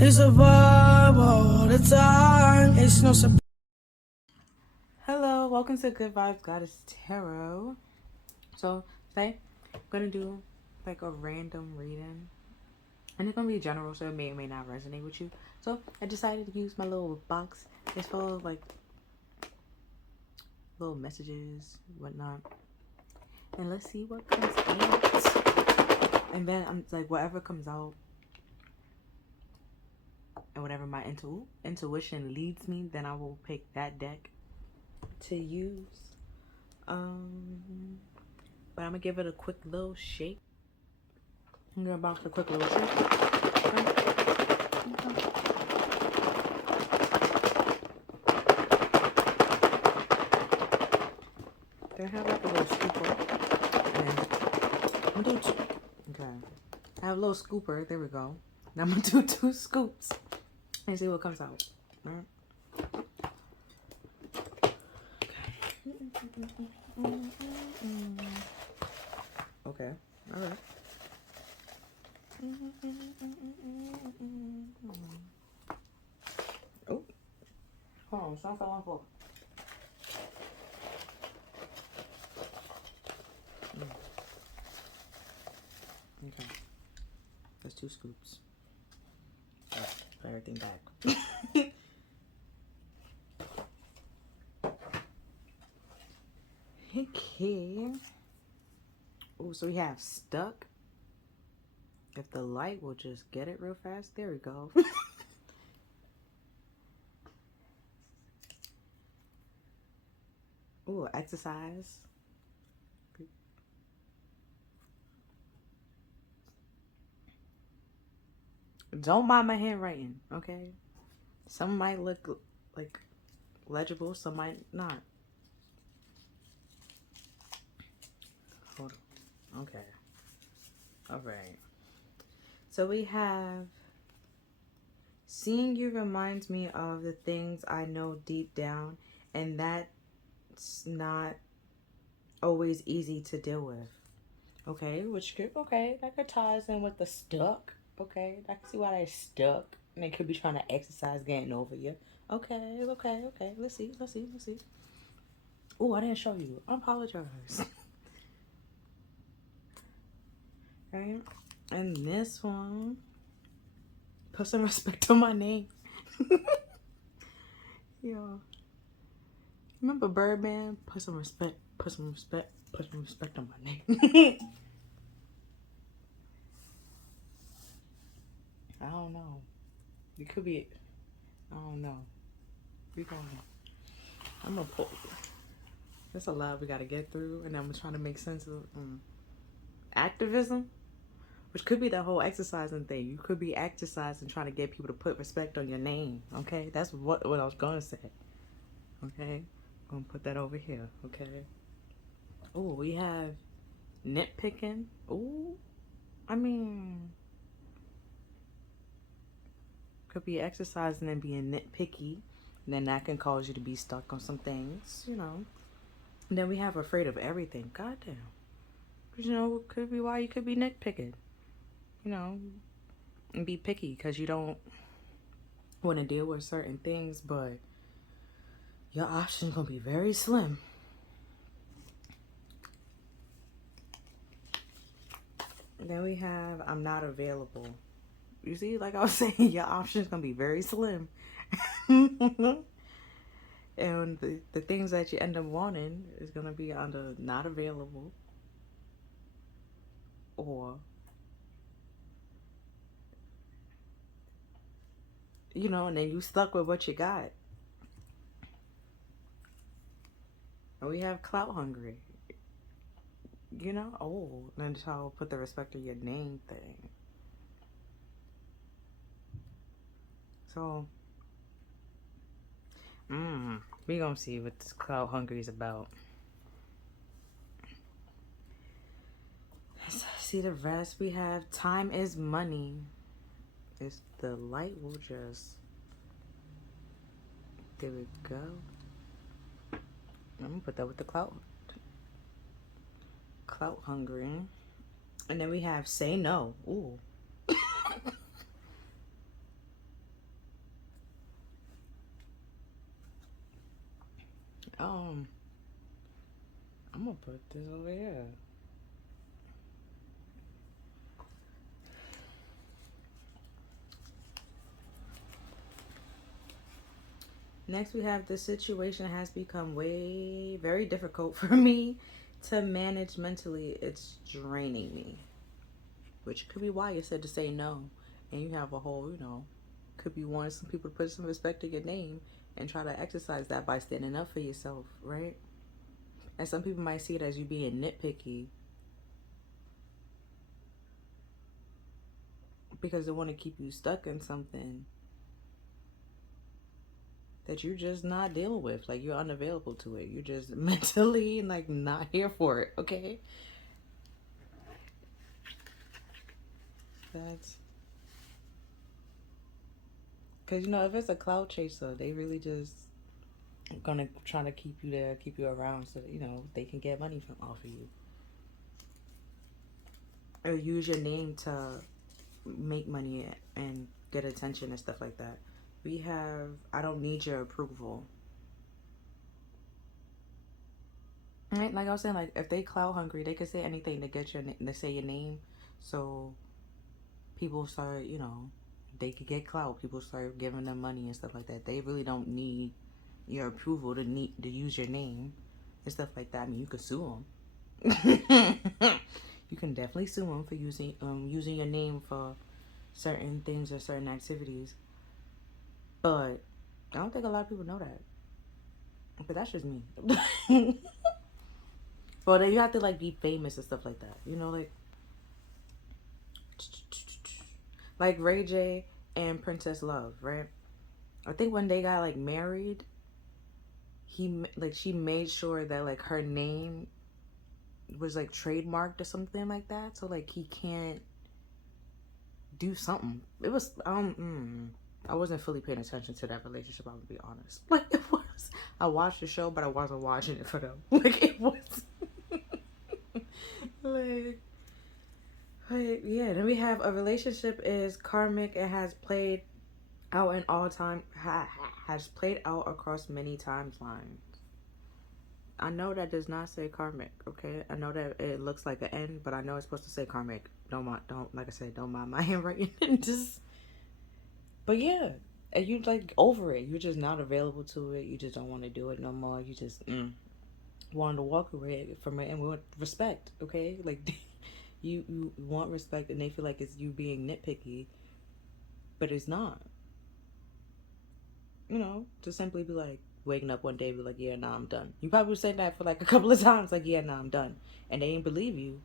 It's a vibe all the time. It's no surprise. Hello, welcome to Good Vibes Goddess Tarot. So today I'm gonna do like a random reading, and it's gonna be general, so it may or may not resonate with you. So I decided to use my little box. It's full of like little messages, whatnot, and let's see what comes out. And then I'm like, whatever comes out, and whatever my intuition leads me, then I will pick that deck to use. But I'm gonna give it a quick little shake. I'm gonna bounce a quick little shake. They have like a little scooper. And I'm gonna do two. Okay. I have a little scooper. There we go. Now I'm gonna do 2 scoops and see what comes out. All right. Okay. All right. Oh. Hold on. Something fell on the floor. Okay. That's 2 scoops. So, put everything back. Okay. Oh, so we have stuck. If the light will just get it real fast. There we go. Ooh, exercise. Don't mind my handwriting, okay? Some might look like legible, some might not. Hold on. Okay. All right. So we have, seeing you reminds me of the things I know deep down, and that's not always easy to deal with. Okay, which could, okay, that could ties in with the stuck. Okay, I can see why they're stuck. And they could be trying to exercise getting over you. Okay, okay, okay. Let's see, let's see, let's see. Oh, I didn't show you. I apologize. Right? And this one, put some respect on my name. Yo. Remember Birdman? Put some respect, put some respect, put some respect on my name. I don't know. It could be, I don't know. We going I'm gonna pull. That's a lot we gotta get through, and I'm trying to make sense of activism, which could be the whole exercising thing. You could be exercising, trying to get people to put respect on your name. Okay, that's what I was gonna say. Okay, I'm gonna put that over here. Okay. Oh, we have nitpicking. Oh, I mean, could be exercising and being nitpicky, and then that can cause you to be stuck on some things, you know. And then we have afraid of everything. Goddamn. You know, could be why you could be nitpicking. You know, and be picky because you don't want to deal with certain things, but your options gonna be very slim. Then we have I'm not available. You see, like I was saying, your options gonna be very slim. And the things that you end up wanting is gonna be under not available, or you know, and then you stuck with what you got. And we have clout hungry. You know, oh, then so put the respect of your name thing. So, we gonna see what this clout hungry is about. Let's see the rest. We have time is money. It's the light will just, there we go. I'm gonna put that with the clout hungry. And then we have say no. Ooh. I'm gonna put this over here. Next, we have the situation has become very difficult for me to manage mentally. It's draining me, which could be why you said to say no. And you have a whole, could be wanting some people to put some respect to your name and try to exercise that by standing up for yourself, right? And some people might see it as you being nitpicky because they want to keep you stuck in something that you're just not dealing with. Like, you're unavailable to it. You're just mentally like not here for it, okay? That's because if it's a cloud chaser, they really just gonna try to keep you there, keep you around, so that, they can get money from off of you, or use your name to make money and get attention and stuff like that. We have, I don't need your approval. Right? Like I was saying, like if they clout hungry, they could say anything to get to say your name. So people start, they could get clout. People start giving them money and stuff like that. They really don't need your approval to use your name and stuff like that. I mean, you could sue them. You can definitely sue them for using your name for certain things or certain activities. But I don't think a lot of people know that. But that's just me. Well, then you have to like be famous and stuff like that. Like Ray J and Princess Love, right? I think when they got like married, she made sure that like her name was like trademarked or something like that, so like he can't do something. It was I wasn't fully paying attention to that relationship, I'm gonna be honest. Like, it was, I watched the show, but I wasn't watching it for them. Like, it was like yeah. Then we have a relationship is karmic and has played out in all time has played out across many timelines. I know that does not say karmic, okay? I know that it looks like an N, but I know it's supposed to say karmic. Don't like I said, don't mind my handwriting. Just, but yeah, and you like over it. You're just not available to it. You just don't want to do it no more. You just want to walk away from it and with respect, okay? Like, you want respect, and they feel like it's you being nitpicky, but it's not. To simply be like, waking up one day and be like, yeah, nah, I'm done. You probably said that for like a couple of times, like, yeah, nah, I'm done. And they didn't believe you.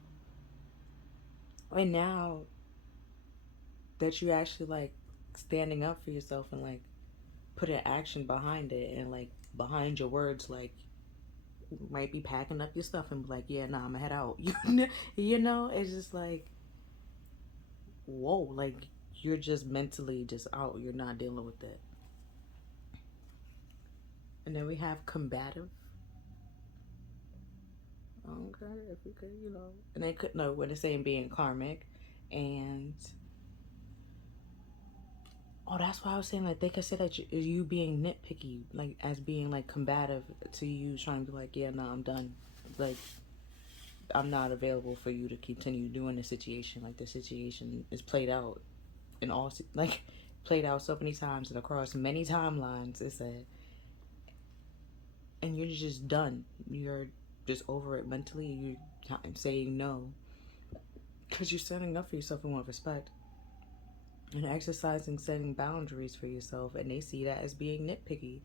And now that you actually like standing up for yourself and like putting action behind it and like behind your words, like you might be packing up your stuff and be like, yeah, nah, I'm gonna head out. It's just like, whoa, like you're just mentally just out. You're not dealing with it. And then we have combative. Okay, if we could, And they could know what it's saying being karmic. And oh, that's why I was saying like they could say that you being nitpicky, like as being like combative to you, trying to be like, yeah, no, I'm done. Like, I'm not available for you to continue doing the situation. Like, the situation is played out in all like played out so many times and across many timelines. It said, and you're just done. You're just over it mentally. You're saying no because you're standing up for yourself and want respect and exercising setting boundaries for yourself, and they see that as being nitpicky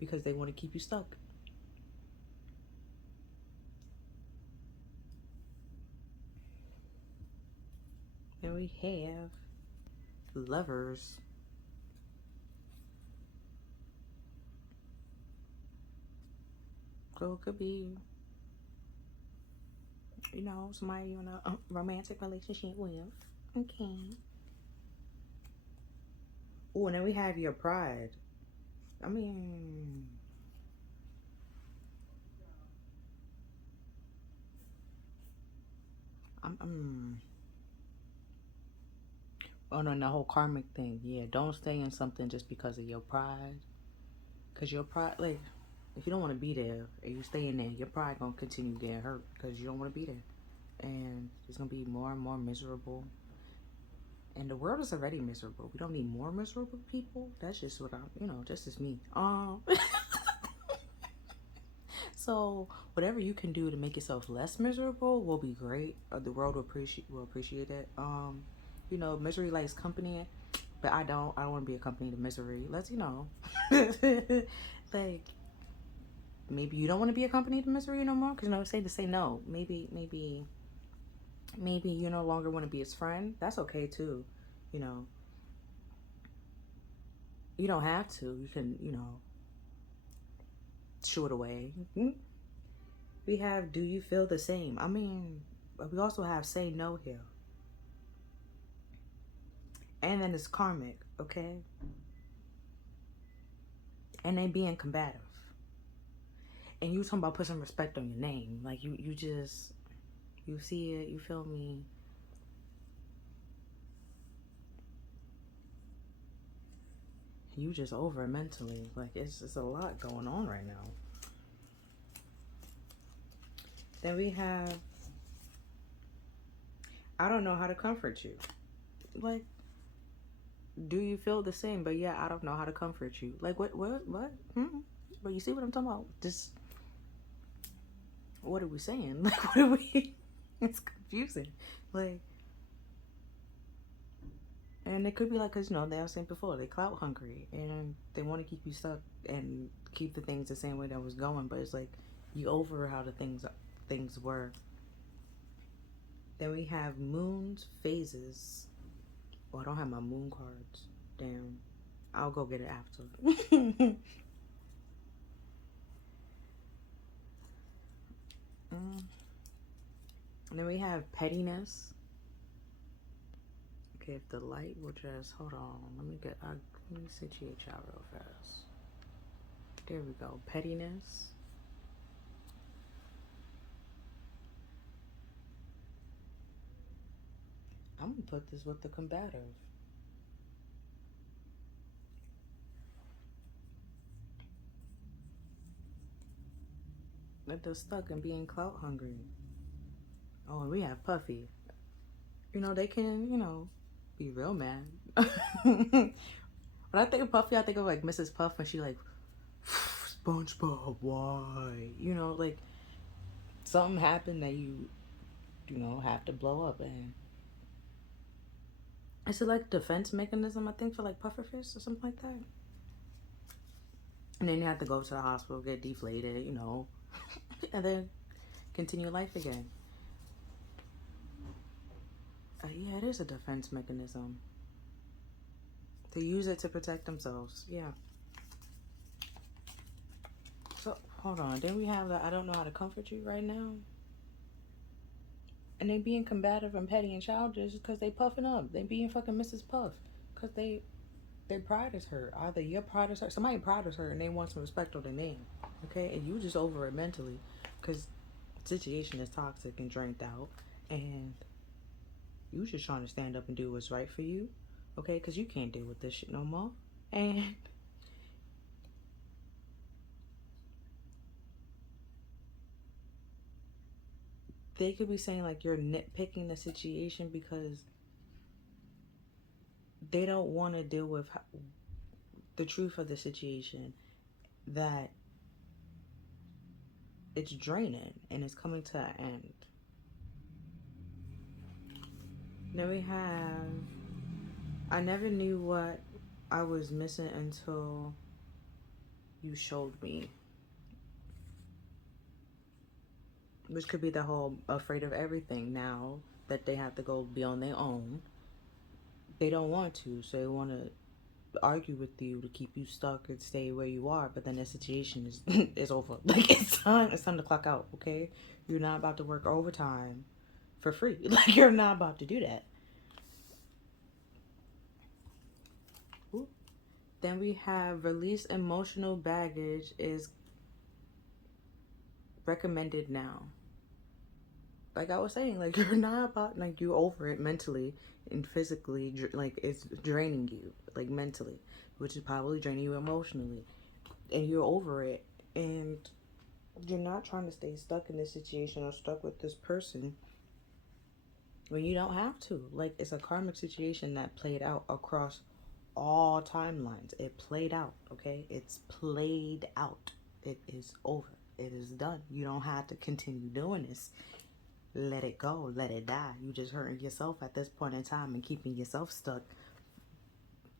because they want to keep you stuck. Then we have lovers. So it could be, somebody you in a romantic relationship with. Okay. Oh, and then we have your pride. I mean, I'm oh no, the whole karmic thing. Yeah, don't stay in something just because of your pride. Cause your pride, like, if you don't want to be there and you stay in there, you're probably going to continue getting hurt because you don't want to be there. And it's going to be more and more miserable. And the world is already miserable. We don't need more miserable people. That's just what that's just me. So whatever you can do to make yourself less miserable will be great. The world will appreciate it. Misery likes company, but I don't want to be a company to misery. Let's like, maybe you don't want to be a company to misery no more, because say no. Maybe you no longer want to be his friend. That's okay too. You don't have to. You can shoo it away. We have, do you feel the same? I mean, we also have say no here. And then it's karmic, okay? And they being combative. And you talking about put some respect on your name. Like, you see it, you feel me? You just over it mentally. Like, it's a lot going on right now. Then we have, I don't know how to comfort you. Like, do you feel the same? But yeah, I don't know how to comfort you. Like, what? But you see what I'm talking about? Just, what are we saying? Like, what are we? It's confusing. Like, and it could be like, because, they were saying before, they clout hungry. And they want to keep you stuck and keep the things the same way that was going. But it's like, you over how the things were. Then we have moons, phases. Oh, I don't have my moon cards. Damn. I'll go get it after. And then we have pettiness. Okay, if the light will just, hold on. Let me situate y'all real fast. There we go. Pettiness. I'm gonna put this with the combative. Let they're stuck and being clout hungry. Oh, and we have Puffy. They can, be real mad. When I think of Puffy, I think of like Mrs. Puff when she like, SpongeBob, why? Like, something happened that you have to blow up, and is it like defense mechanism, I think, for like pufferfish or something like that? And then you have to go to the hospital, get deflated, and then continue life again. Yeah, it is a defense mechanism. To use it to protect themselves, yeah. So, hold on. Then we have the I don't know how to comfort you right now. And they being combative and petty and childish because they puffing up. They being fucking Mrs. Puff. Because their pride is hurt. Either your pride is hurt. Somebody pride is hurt and they want some respect on their name. Okay? And you just over it mentally. Because the situation is toxic and drained out. And you just trying to stand up and do what's right for you. Okay? Because you can't deal with this shit no more. And they could be saying like you're nitpicking the situation because they don't want to deal with the truth of the situation, that it's draining and it's coming to an end. Then we have, I never knew what I was missing until you showed me. Which could be the whole afraid of everything now that they have to go be on their own. They don't want to, so they want to argue with you to keep you stuck and stay where you are, but then the situation is is over. Like, it's time to clock out, okay? You're not about to work overtime for free. Like, you're not about to do that. Ooh. Then we have release emotional baggage is recommended now. Like I was saying, like, you're not about, like, you over it mentally and physically, like, it's draining you, like, mentally, which is probably draining you emotionally, and you're over it, And you're not trying to stay stuck in this situation or stuck with this person when you don't have to. Like, it's a karmic situation that played out across all timelines. It played out, okay? It's played out. It is over. It is done. You don't have to continue doing this. Let it go. Let it die. You just hurting yourself at this point in time and keeping yourself stuck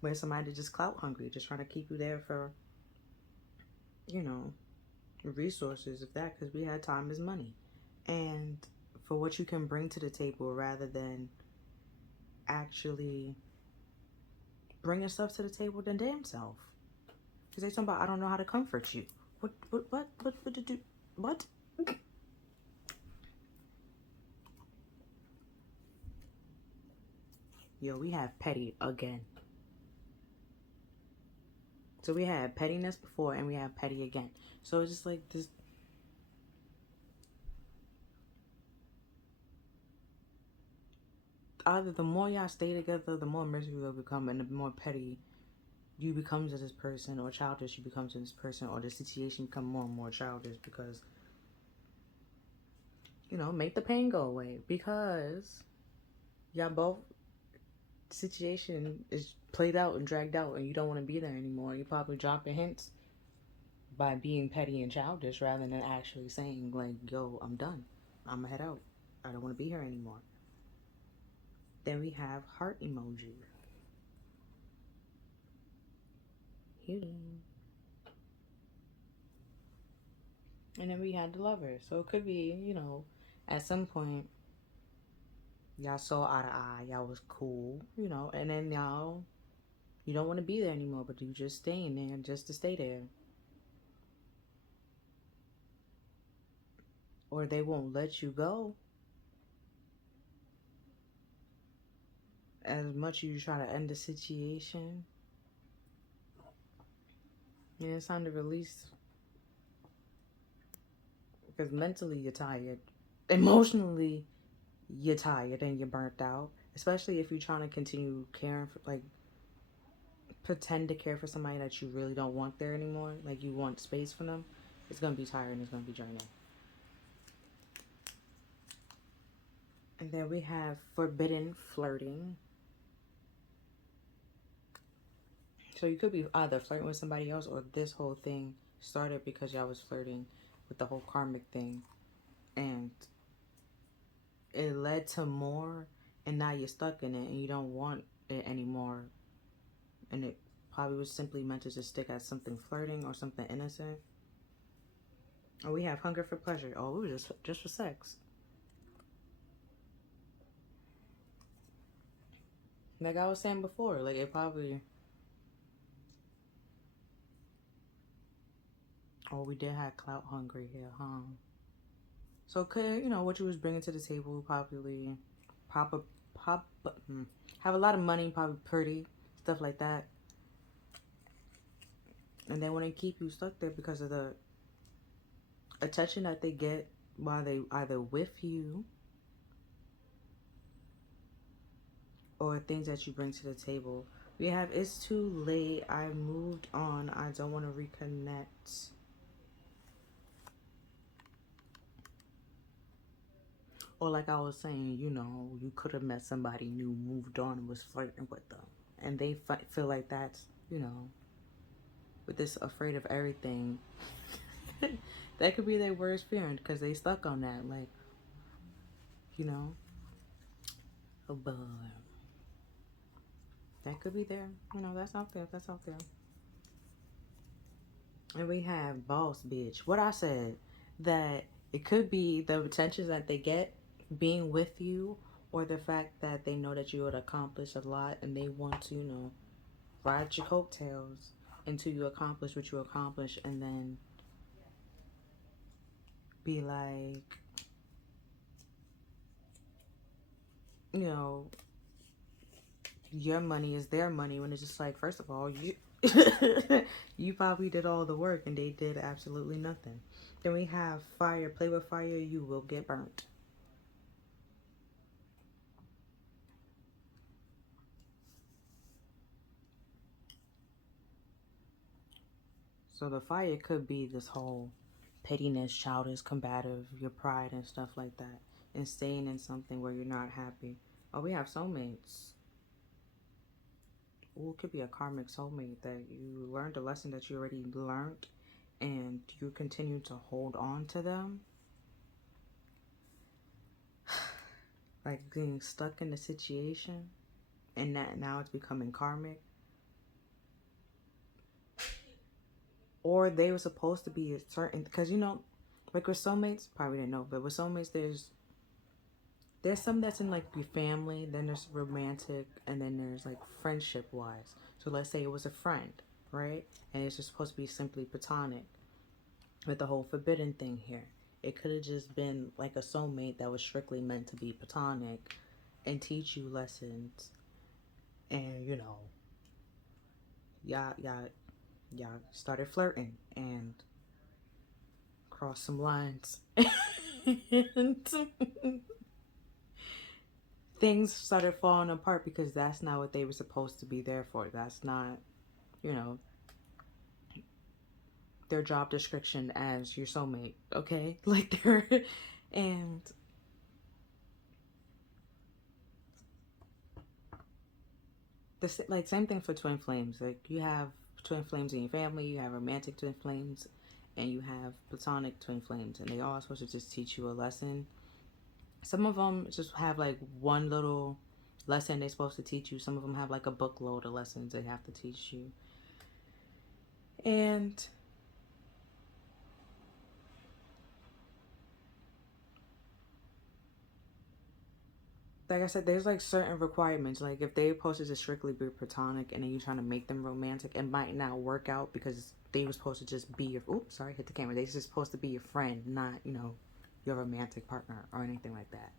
where somebody just clout hungry, just trying to keep you there for, you know, resources, if that, because we had time is money. And for what you can bring to the table rather than actually bring yourself to the table than damn self. Because they talking about, I don't know how to comfort you. What did you, what? Yo, we have petty again. So we had pettiness before and we have petty again. So it's just like this. Either the more y'all stay together, the more miserable you'll become, and the more petty you become to this person, or childish you become to this person, or the situation become more and more childish because, you know, make the pain go away, because y'all both situation is played out and dragged out and you don't want to be there anymore. You probably dropping hints by being petty and childish rather than actually saying, like, yo, I'm done. I'm gonna head out. I don't want to be here anymore. Then we have heart emoji. Healing. And then we had the lover. So it could be, you know, at some point, y'all saw eye to eye. Y'all was cool, you know, and then y'all, you don't want to be there anymore, but you just staying there just to stay there. Or they won't let you go. As much as you try to end the situation, yeah, it's time to release. Because mentally you're tired. Emotionally, you're tired and you're burnt out. Especially if you're trying to continue caring for, like, pretend to care for somebody that you really don't want there anymore. Like, you want space for them. It's going to be tiring. It's going to be draining. And then we have forbidden flirting. So you could be either flirting with somebody else, or this whole thing started because y'all was flirting with the whole karmic thing. And it led to more, and now you're stuck in it and you don't want it anymore. And it probably was simply meant to just stick at something flirting or something innocent. Or we have hunger for pleasure. Oh, it was just for sex. Like I was saying before, like it probably... Oh, we did have clout hungry here, huh? So could, you know, what you was bringing to the table, probably have a lot of money, probably pretty, stuff like that. And they want to keep you stuck there because of the attention that they get while they either with you or things that you bring to the table. We have, it's too late, I moved on, I don't want to reconnect. Or like I was saying, you know, you could have met somebody new, moved on, and was flirting with them. And they feel like that's, you know, with this afraid of everything. That could be their worst fear because they stuck on that. Like, you know, oh, but that could be there. You know, that's out there. That's out there. And we have boss bitch. What I said, that it could be the attention that they get being with you, or the fact that they know that you would accomplish a lot and they want to, you know, ride your coattails until you accomplish what you accomplish, and then be like, you know, your money is their money, when it's just like, first of all, you you probably did all the work and they did absolutely nothing. Then we have fire. Play with fire, you will get burnt. So the fire could be this whole pettiness, childish, combative, your pride and stuff like that, and staying in something where you're not happy. Oh, we have soulmates. Ooh, it could be a karmic soulmate that you learned a lesson that you already learned, and you continue to hold on to them. Like getting stuck in the situation, and that now it's becoming karmic. Or they were supposed to be a certain, because you know, like with soulmates, probably didn't know, but with soulmates, there's some that's in like your family, then there's romantic, and then there's like friendship wise. So let's say it was a friend, right? And it's just supposed to be simply platonic, with the whole forbidden thing here. It could have just been like a soulmate that was strictly meant to be platonic and teach you lessons, and you know, y'all started flirting and crossed some lines. And things started falling apart because that's not what they were supposed to be there for. That's not, you know, their job description as your soulmate, okay? Like they're, and the like same thing for twin flames. Like you have twin flames in your family, you have romantic twin flames, and you have platonic twin flames, and they all supposed to just teach you a lesson. Some of them just have like one little lesson they're supposed to teach you. Some of them have like a bookload of lessons they have to teach you. And like I said, there's like certain requirements. Like if they're supposed to just strictly be platonic and then you're trying to make them romantic, it might not work out because they were supposed to just be your, oops, sorry, hit the camera. They're just supposed to be your friend, not, you know, your romantic partner or anything like that.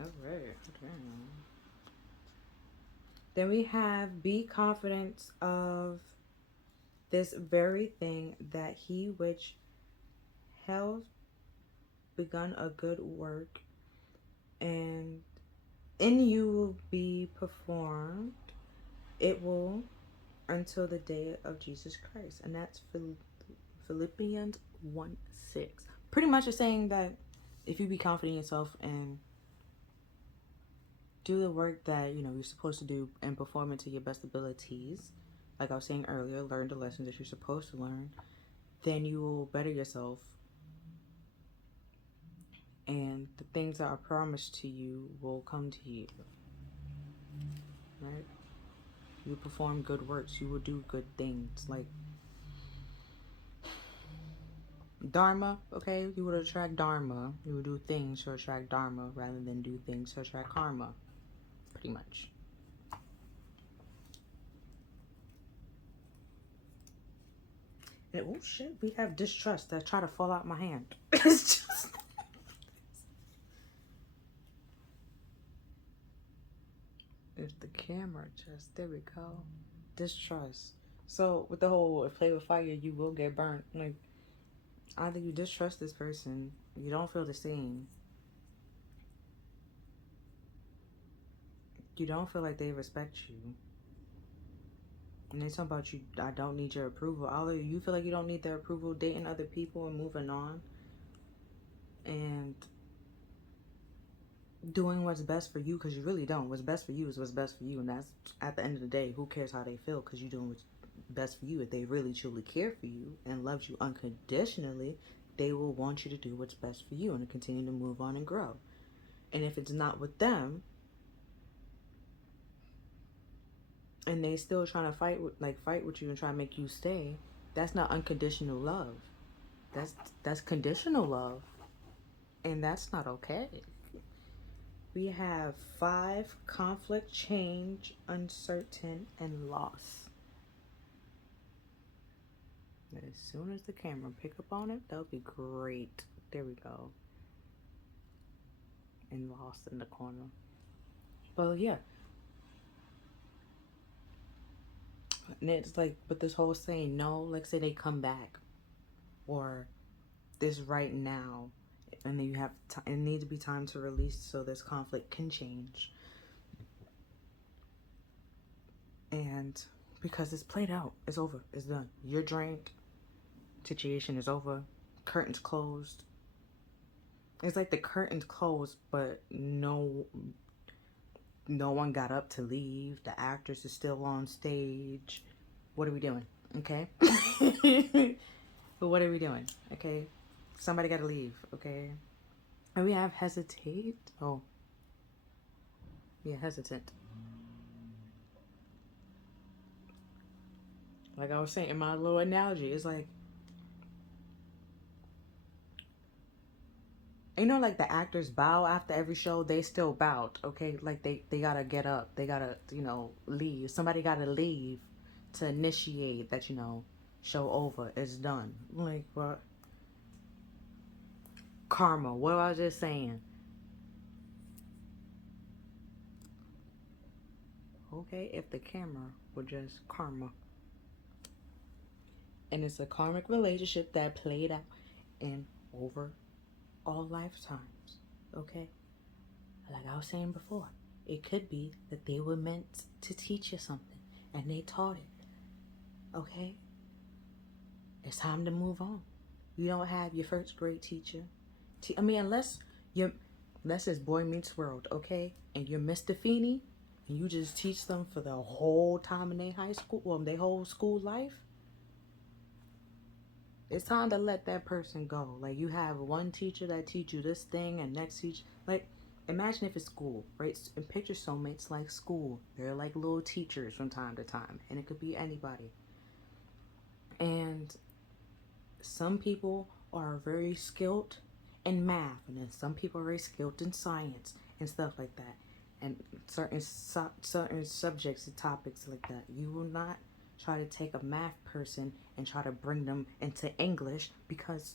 All right. Damn. Then we have be confident of this very thing that he which hath begun a good work and in you will be performed. It will until the day of Jesus Christ. And that's Philippians 1:6. Pretty much it's saying that if you be confident in yourself and do the work that, you know, you're supposed to do and perform it to your best abilities, like I was saying earlier, learn the lessons that you're supposed to learn, then you will better yourself. And the things that are promised to you will come to you. Right? You perform good works. You will do good things. Like Dharma, okay? You would attract Dharma. You would do things to attract Dharma rather than do things to attract karma. Pretty much. And oh shit, we have distrust that try to fall out my hand. It's just if the camera just, there we go. Distrust. So with the whole if play with fire, you will get burnt. Like either you distrust this person, you don't feel the same. You don't feel like they respect you. And they talk about you, I don't need your approval. Although you feel like you don't need their approval, dating other people and moving on. And doing what's best for you, because you really don't. What's best for you is what's best for you. And that's, at the end of the day, who cares how they feel, because you're doing what's best for you. If they really truly care for you and loves you unconditionally, they will want you to do what's best for you and to continue to move on and grow. And if it's not with them, and they still trying to fight with you and try to make you stay, that's not unconditional love. That's conditional love. And that's not okay. We have 5, conflict, change, uncertain, and loss. As soon as the camera pick up on it, that would be great. There we go. And lost in the corner. Well, yeah. And it's like, but this whole saying no, like say they come back, or this right now, and then you have it needs to be time to release so this conflict can change. And because it's played out, it's over, it's done. You're drained. Situation is over. Curtains closed. It's like the curtains closed, but no one got up to leave. The actors are still on stage. What are we doing? Okay. But what are we doing? Okay. Somebody got to leave. Okay. And we have hesitate. Oh. Yeah, hesitant. Like I was saying in my little analogy, it's like, you know, like the actors bow after every show, they still bowed, okay? Like they gotta get up, they gotta, you know, leave. Somebody gotta leave to initiate that, you know, show over, it's done. Like what? Karma, what I was just saying. Okay, if the camera were just karma. And it's a karmic relationship that played out in over all lifetimes, okay? Like I was saying before, it could be that they were meant to teach you something and they taught it, okay? It's time to move on. You don't have your first grade teacher. I mean, unless it's Boy Meets World, okay? And you're Mr. Feeney and you just teach them for the whole time in their high school, well, their whole school life. It's time to let that person go. Like you have one teacher that teach you this thing and next teacher, like imagine if it's school, right? And picture soulmates like school. They're like little teachers from time to time, and it could be anybody. And some people are very skilled in math, and then some people are very skilled in science and stuff like that. And certain subjects and topics like that. You will not try to take a math person and try to bring them into English because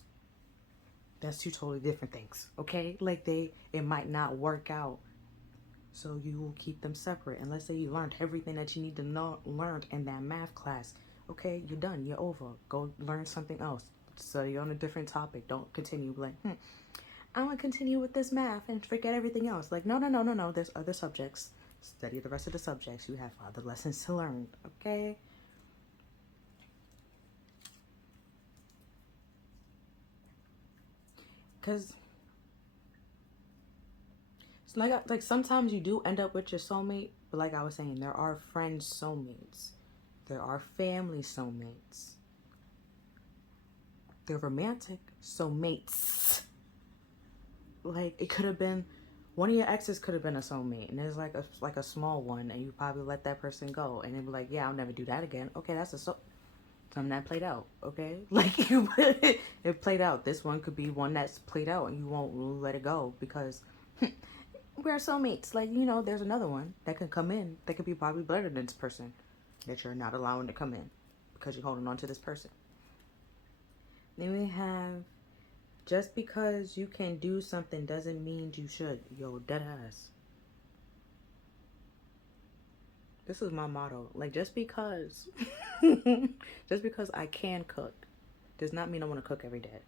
that's two totally different things, okay? Like it might not work out. So you will keep them separate. And let's say you learned everything that you need to know, learn in that math class. Okay, you're done, you're over. Go learn something else. Study on a different topic. Don't continue like, I'm gonna continue with this math and forget everything else. Like, no. There's other subjects. Study the rest of the subjects. You have other lessons to learn, okay? Because it's like sometimes you do end up with your soulmate, but like I was saying, there are friend soulmates. There are family soulmates. They're romantic soulmates. Like it could have been one of your exes could have been a soulmate, and there's like a small one, and you probably let that person go, and they be like, yeah, I'll never do that again. Okay, that's something that played out. Okay, like it played out. This one could be one that's played out, and you won't let it go because we're soulmates. Like, you know, there's another one that can come in that could be probably better than this person that you're not allowing to come in because you're holding on to this person. Then we have, just because you can do something doesn't mean you should. Yo, dead ass. This is my motto. Like, just because I can cook does not mean I want to cook every day.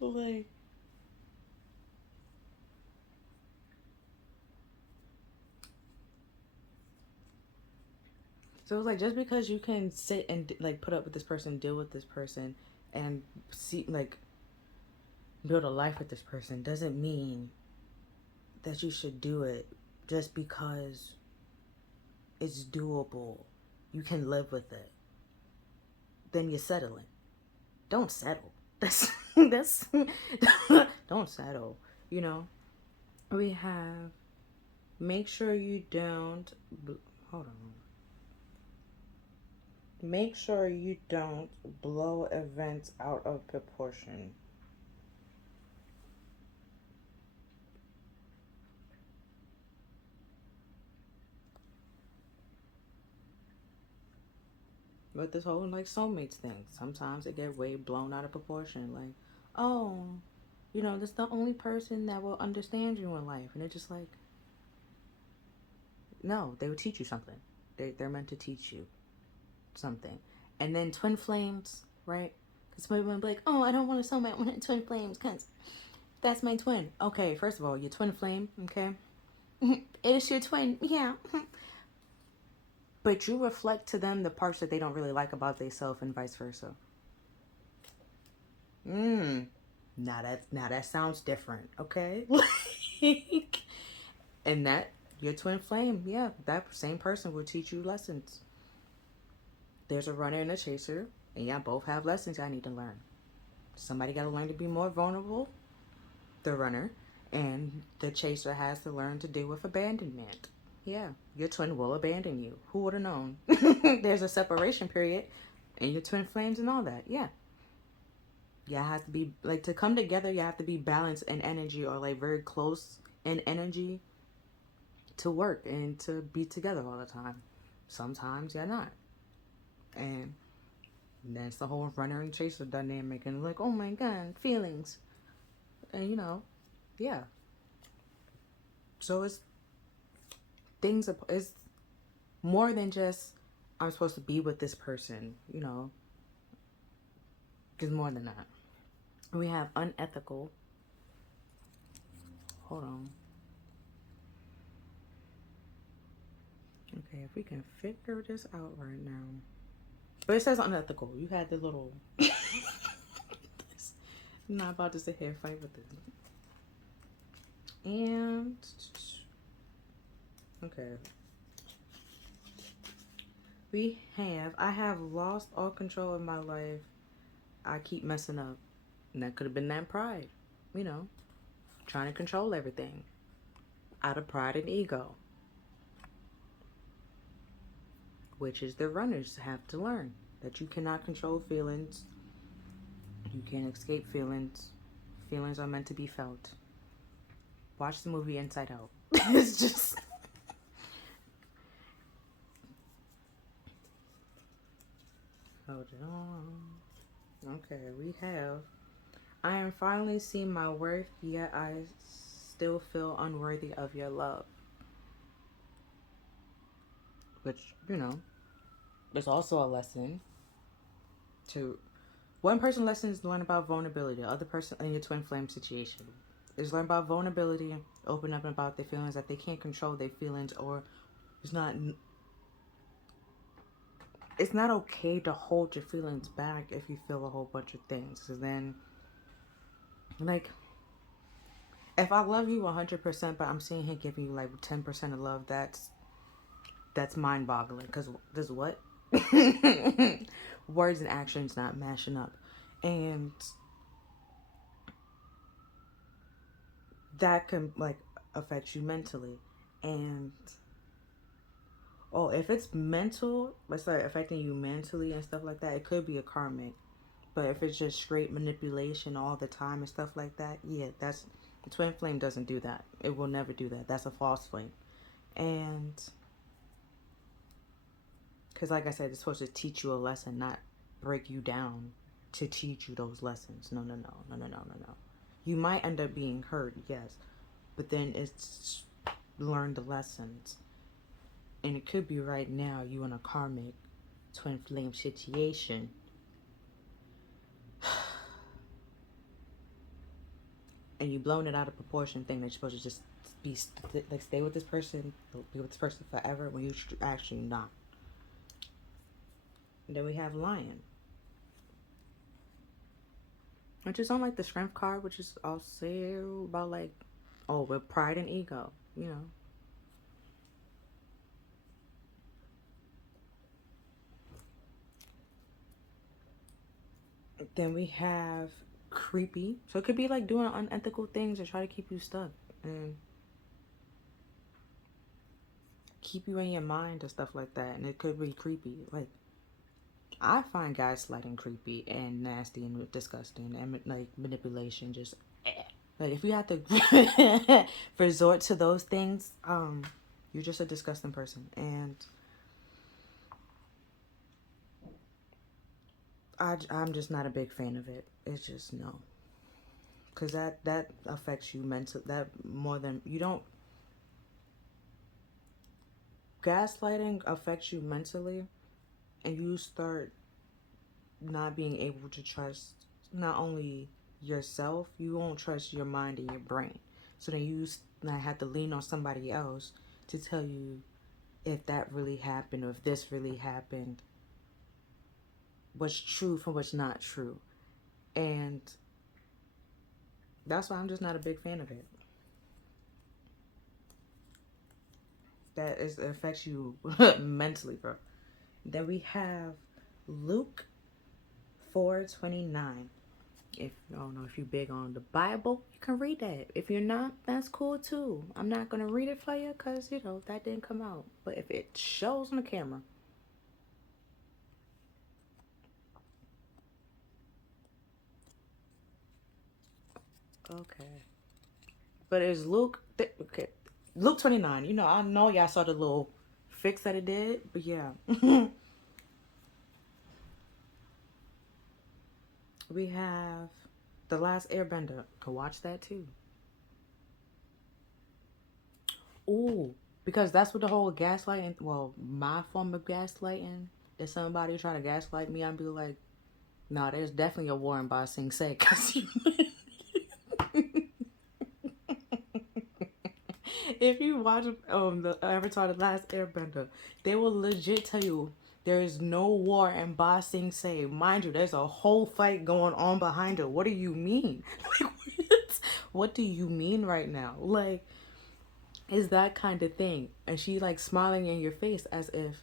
Like, so it's like, just because you can sit and like put up with this person, deal with this person, and see like build a life with this person doesn't mean that you should do it just because it's doable. You can live with it. Then you're settling. Don't settle. That's don't settle. You know, we have make sure you don't hold on. Make sure you don't blow events out of proportion. But this whole like soulmates thing, sometimes it get way blown out of proportion. Like, oh, you know, this is the only person that will understand you in life, and it's just like, no, they would teach you something. They're meant to teach you something. And then twin flames, right? Somebody might be like, oh, I don't want to sell my own twin flames because that's my twin. Okay, first of all, your twin flame, okay? It is your twin, yeah. But you reflect to them the parts that they don't really like about themselves and vice versa. Now that sounds different, okay? And that your twin flame, yeah, that same person will teach you lessons. There's a runner and a chaser, and y'all both have lessons y'all need to learn. Somebody got to learn to be more vulnerable, the runner, and the chaser has to learn to deal with abandonment. Yeah, your twin will abandon you. Who would have known? There's a separation period in your twin flames and all that. Yeah. Y'all have to be, like, to come together, you have to be balanced in energy or, like, very close in energy to work and to be together all the time. Sometimes you're not. And that's the whole runner and chaser dynamic. And, like, oh my God, feelings. And, you know, yeah. So it's more than just, I'm supposed to be with this person, you know. It's more than that. We have unethical. Hold on. Okay, if we can figure this out right now. But it says unethical. You had the little. I'm not about to sit here and fight with this. And. Okay. I have lost all control of my life. I keep messing up. And that could have been that pride. You know, trying to control everything. Out of pride and ego. Which is the runners have to learn. That you cannot control feelings. You can't escape feelings. Feelings are meant to be felt. Watch the movie Inside Out. It's just... Hold on. Okay, we have... I am finally seeing my worth, yet I still feel unworthy of your love. Which, you know, there's also a lesson to... One person lesson is learn about vulnerability. The other person in your twin flame situation is learn about vulnerability, open up about their feelings, that they can't control their feelings, or it's not okay to hold your feelings back if you feel a whole bunch of things. Because then, like, if I love you 100%, but I'm seeing here giving you like 10% of love, that's mind-boggling. Because this what? Words and actions not mashing up. And that can, like, affect you mentally. And if it's mental, let's start affecting you mentally and stuff like that, it could be a karmic. But if it's just straight manipulation all the time and stuff like that, yeah, the twin flame doesn't do that. It will never do that. That's a false flame. And because, like I said, it's supposed to teach you a lesson, not break you down to teach you those lessons. No. You might end up being hurt, yes, but then it's learn the lessons. And it could be right now you in a karmic twin flame situation. And you blown it out of proportion, thing that you're supposed to just stay with this person, be with this person forever, when you actually not. And then we have Lion, which is on like the strength card, which is also about like, with pride and ego, you know. Then we have creepy. So it could be like doing unethical things to try to keep you stuck and keep you in your mind and stuff like that. And it could be creepy. Like, I find gaslighting creepy and nasty and disgusting, and like manipulation just like, if you have to resort to those things, you're just a disgusting person. And I'm just not a big fan of it. It's just no. Because that affects you mentally. That more than... You don't... Gaslighting affects you mentally. And you start not being able to trust not only yourself, you won't trust your mind and your brain. So then you not have to lean on somebody else to tell you if that really happened or if this really happened, what's true from what's not true. And that's why I'm just not a big fan of it. It affects you mentally, bro. Then we have Luke 4:29. If I don't know if you're big on the Bible, you can read that. If you're not, that's cool too. I'm not gonna read it for you because that didn't come out. But if it shows on the camera, okay. But it's Luke. Okay, Luke 29. I know y'all saw the little fix that it did, but yeah. We have The Last Airbender. Go watch that too. Ooh, because that's what the whole gaslighting. Well, my form of gaslighting is somebody try to gaslight me. I'd be like, nah, there's definitely a war in Ba Sing Se. Cause if you watch the Avatar: The Last Airbender, they will legit tell you there is no war in Ba Sing Se. Mind you, there's a whole fight going on behind it. What do you mean? Like, what do you mean right now? Like, is that kind of thing? And she like smiling in your face as if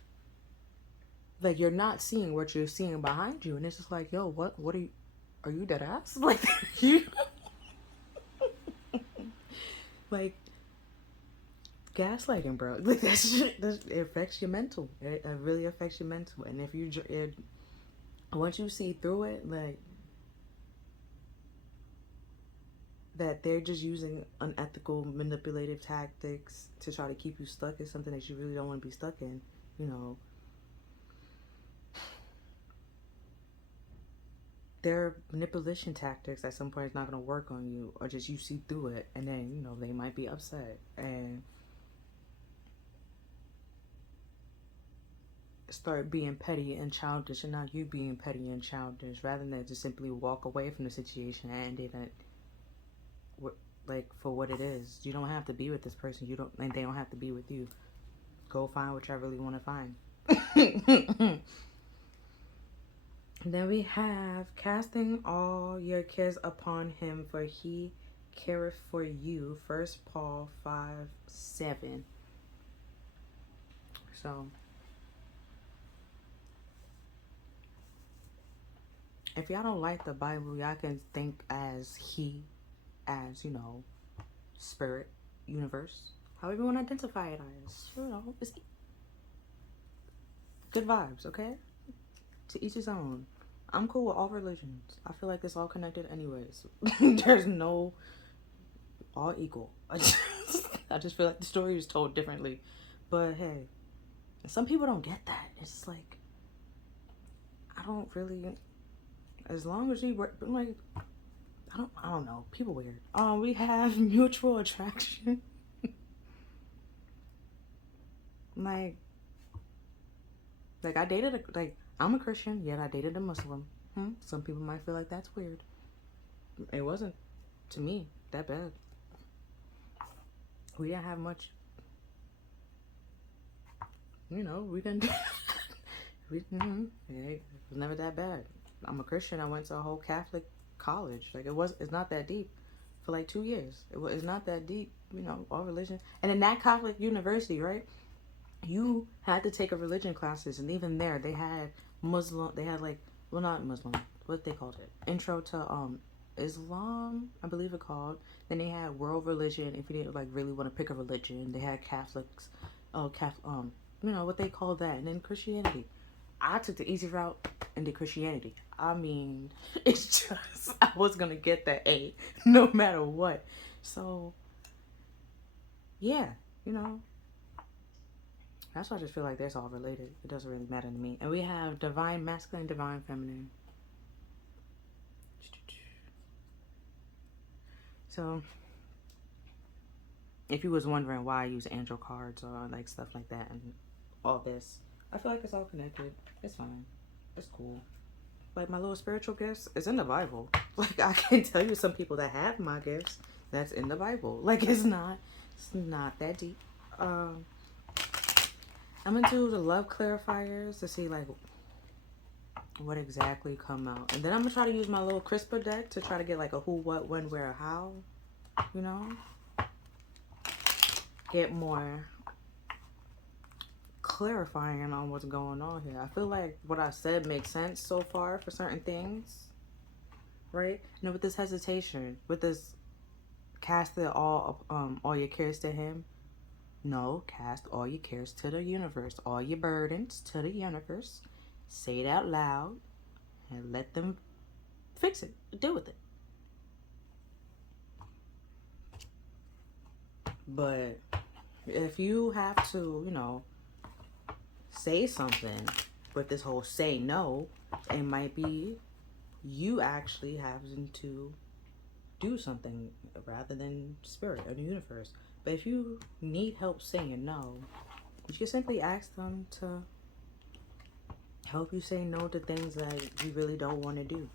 like you're not seeing what you're seeing behind you, and it's just like, yo, what are you dead ass? Like you like gaslighting, bro. Like that shit, it affects your mental. It really affects your mental. And if once you see through it, like that they're just using unethical, manipulative tactics to try to keep you stuck in something that you really don't want to be stuck in, their manipulation tactics at some point is not going to work on you, or just you see through it, and then they might be upset and start being petty and childish, and not you being petty and childish, rather than just simply walk away from the situation and end it like for what it is. You don't have to be with this person. You don't, and they don't have to be with you. Go find what you really want to find. Then we have casting all your cares upon him, for he careth for you. 1 Paul 5:7. So if y'all don't like the Bible, y'all can think as he, as spirit, universe, however you want to identify it as. It's good vibes, okay? To each his own. I'm cool with all religions. I feel like it's all connected anyways. There's no all equal. I just feel like the story is told differently. But hey, some people don't get that. It's just like, I don't really, as long as you work, like, I don't know. People weird. We have mutual attraction. like I dated I'm a Christian, yet I dated a Muslim. Some people might feel like that's weird. It wasn't, to me, that bad. We didn't have much. We didn't. It was never that bad. I'm a Christian. I went to a whole Catholic college. Like it's not that deep. For like 2 years, it's not that deep. All religion. And in that Catholic university, right? You had to take a religion classes, and even there, they had Muslim. They had not Muslim. What they called it? Intro to Islam, I believe it called. Then they had world religion. If you didn't really want to pick a religion, they had Catholics. What they call that, and then Christianity. I took the easy route into Christianity. I mean, it's just I was gonna get that A, no matter what. So, yeah, that's why I just feel like that's all related. It doesn't really matter to me. And we have divine masculine, divine feminine. So, if you was wondering why I use angel cards or stuff like that and all this, I feel like it's all connected. It's fine. It's cool. like my little spiritual gifts, is in the Bible. Like I can tell you some people that have my gifts that's in the Bible. Like it's not that deep. Um, I'm gonna do the love clarifiers to see like what exactly come out, and then I'm gonna try to use my little CRISPR deck to try to get like a who, what, when, where, how. You know, get more clarifying on what's going on here. I feel like what I said makes sense so far for certain things, right? You know, with this hesitation, with this cast it all your cares to him. No, cast all your cares to the universe, all your burdens to the universe. Say it out loud and let them fix it, deal with it. But if you have to, you know, say something with this whole say no, it might be you actually having to do something rather than spirit or the universe. But if you need help saying no, you can simply ask them to help you say no to things that you really don't want to do,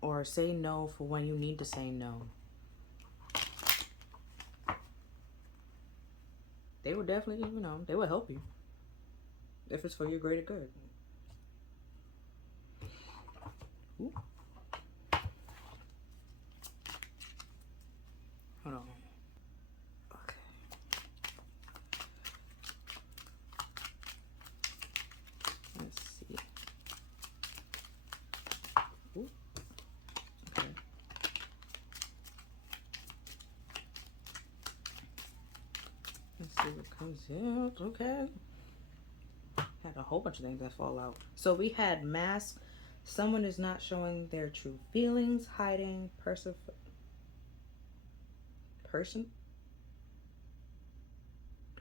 or say no for when you need to say no. They will definitely, you know, they will help you if it's for your greater good. Ooh. Hold on. Okay. Let's see. Ooh. Okay. Let's see what comes out. Okay. Had a whole bunch of things that fall out. So we had mask. Someone is not showing their true feelings, hiding person.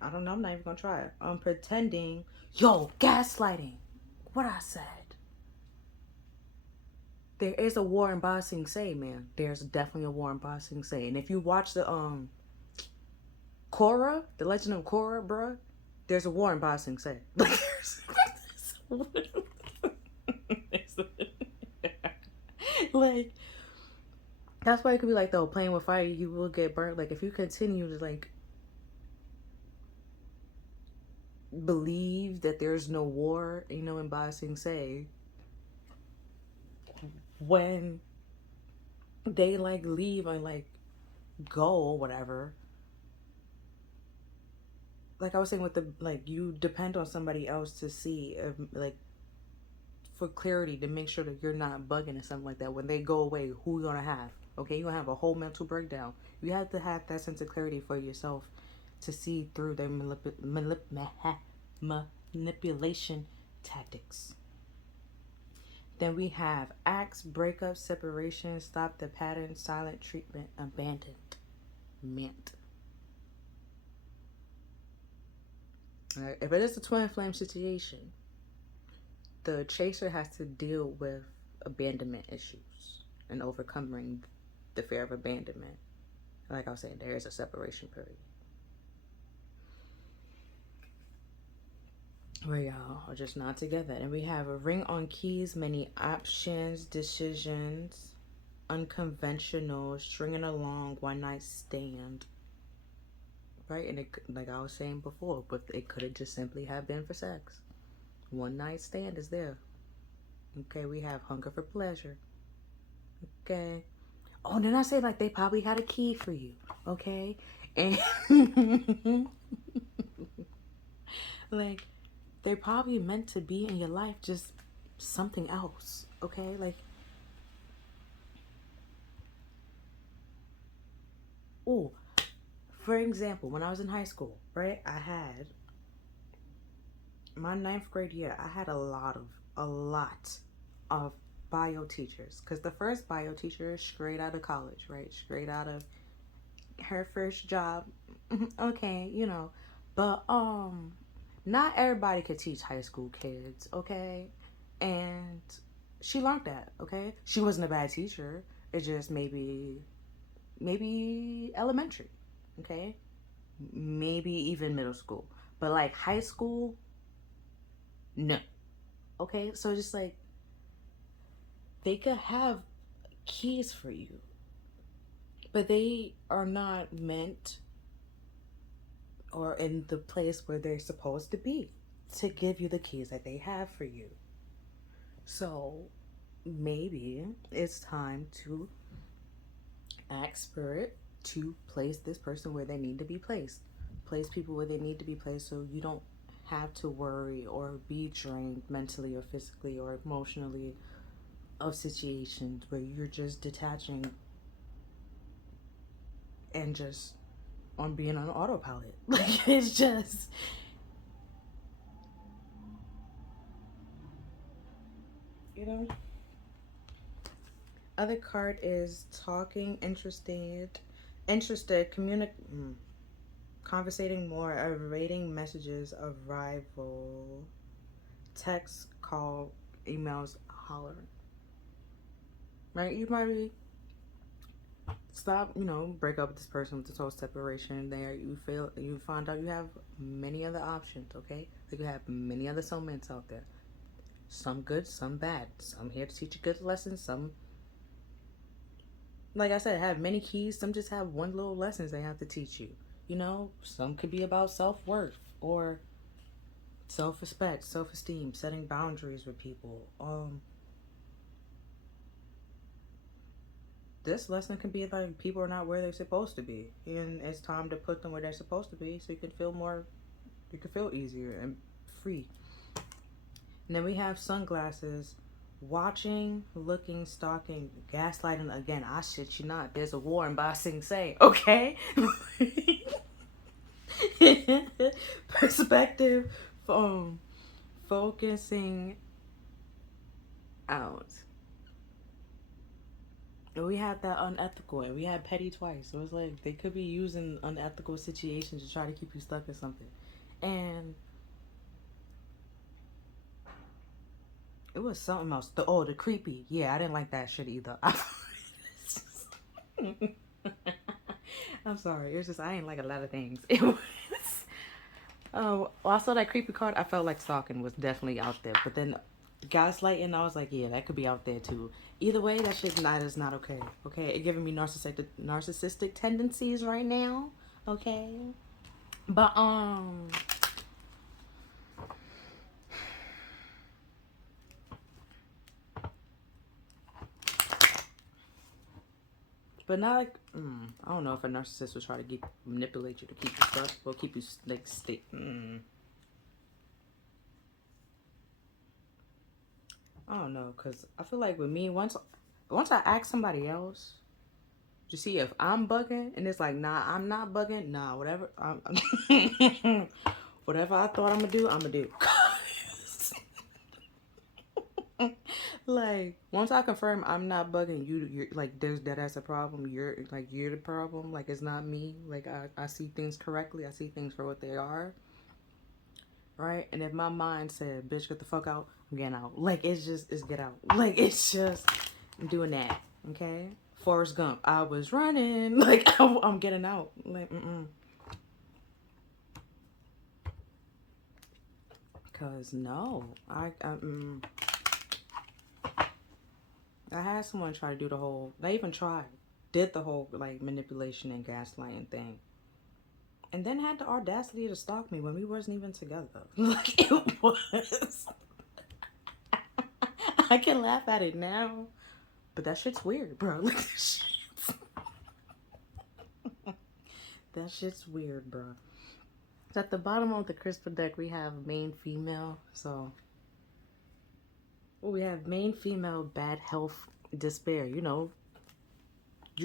I don't know. I'm not even gonna try it. Pretending. Yo, gaslighting. What I said. There is a war in Ba Sing Se, man. There's definitely a war in Ba Sing Se. And if you watch the Korra, the Legend of Korra, bruh, there's a war in Ba Sing Se. Like like that's why it could be like, though, playing with fire, you will get burnt. Like if you continue to like believe that there's no war, you know, in Ba Sing Se, when they like leave and like go or whatever, like I was saying with the like, you depend on somebody else to see like for clarity to make sure that you're not bugging and something like that. When they go away, who you gonna have? Okay, you're gonna have a whole mental breakdown. You have to have that sense of clarity for yourself to see through their manipulation tactics. Then we have acts, breakup, separation, stop the pattern, silent treatment, abandonment. Right. If it is a twin flame situation, the chaser has to deal with abandonment issues and overcoming the fear of abandonment. Like I was saying, there is a separation period where y'all are just not together. And we have a ring on keys, many options, decisions, unconventional, stringing along, one night stand. Right? And it, like I was saying before, but it could have just simply have been for sex. One night stand is there. Okay, we have hunger for pleasure. Okay. Oh, then I say like they probably had a key for you. Okay. And like they're probably meant to be in your life, just something else. Okay. Like, oh, for example, when I was in high school, right, I had my 9th grade year, I had a lot of bio teachers, because the first bio teacher is straight out of college, right, straight out of her first job. Okay, you know, but not everybody could teach high school kids, okay, and she learned that. Okay, she wasn't a bad teacher, it just maybe elementary, okay, maybe even middle school, but like high school, no. Okay, so just like they could have keys for you, but they are not meant or in the place where they're supposed to be to give you the keys that they have for you. So maybe it's time to ask Spirit to place this person where they need to be placed. Place people where they need to be placed so you don't have to worry or be drained mentally or physically or emotionally of situations where you're just detaching and just on being on autopilot. Like, it's just, you know. Other card is talking, interested, conversating more, awaiting messages, arrival, text, call, emails, hollering. Right? You might be stop, break up with this person with this whole separation there. You find out you have many other options, okay? Like, you have many other soulmates out there. Some good, some bad. Some here to teach you good lessons, some, like I said, have many keys. Some just have one little lessons they have to teach you. Some could be about self-worth or self-respect, self-esteem, setting boundaries with people. This lesson can be like people are not where they're supposed to be, and it's time to put them where they're supposed to be so you can feel easier and free. And then we have sunglasses, watching, looking, stalking, gaslighting. Again, I shit you not. There's a war in Ba Sing Se, okay? Perspective, focusing out. And we had that unethical, and we had petty twice. So it's like they could be using unethical situations to try to keep you stuck in something. And it was something else. The creepy. Yeah, I didn't like that shit either. I'm sorry. It was just, I ain't like a lot of things. It was. Well, I saw that creepy card. I felt like stalking was definitely out there. But then gaslighting, I was like, yeah, that could be out there too. Either way, that shit is not okay. Okay, it giving me narcissistic tendencies right now. Okay, but but not like I don't know if a narcissist will try to manipulate you to keep you stuck. Will keep you like stick. I don't know, cause I feel like with me, once I ask somebody else to see if I'm bugging, and it's like, nah, I'm not bugging. Nah, whatever. Whatever I thought I'm gonna do, I'm gonna do. Like, once I confirm I'm not bugging, you're like, that's a problem. You're the problem. Like, it's not me. Like, I see things correctly. I see things for what they are. Right? And if my mind said, bitch, get the fuck out, I'm getting out. Like, it's get out. Like, it's just, I'm doing that. Okay? Forrest Gump, I was running. Like, I'm getting out. Like, Cause no, I had someone try to do the whole, they even did the whole, like, manipulation and gaslighting thing. And then had the audacity to stalk me when we wasn't even together. Like, it was. I can laugh at it now. But that shit's weird, bro. Like, that shit's weird, bro. So at the bottom of the crystal deck, we have main female. So, we have main female, bad health, despair. You're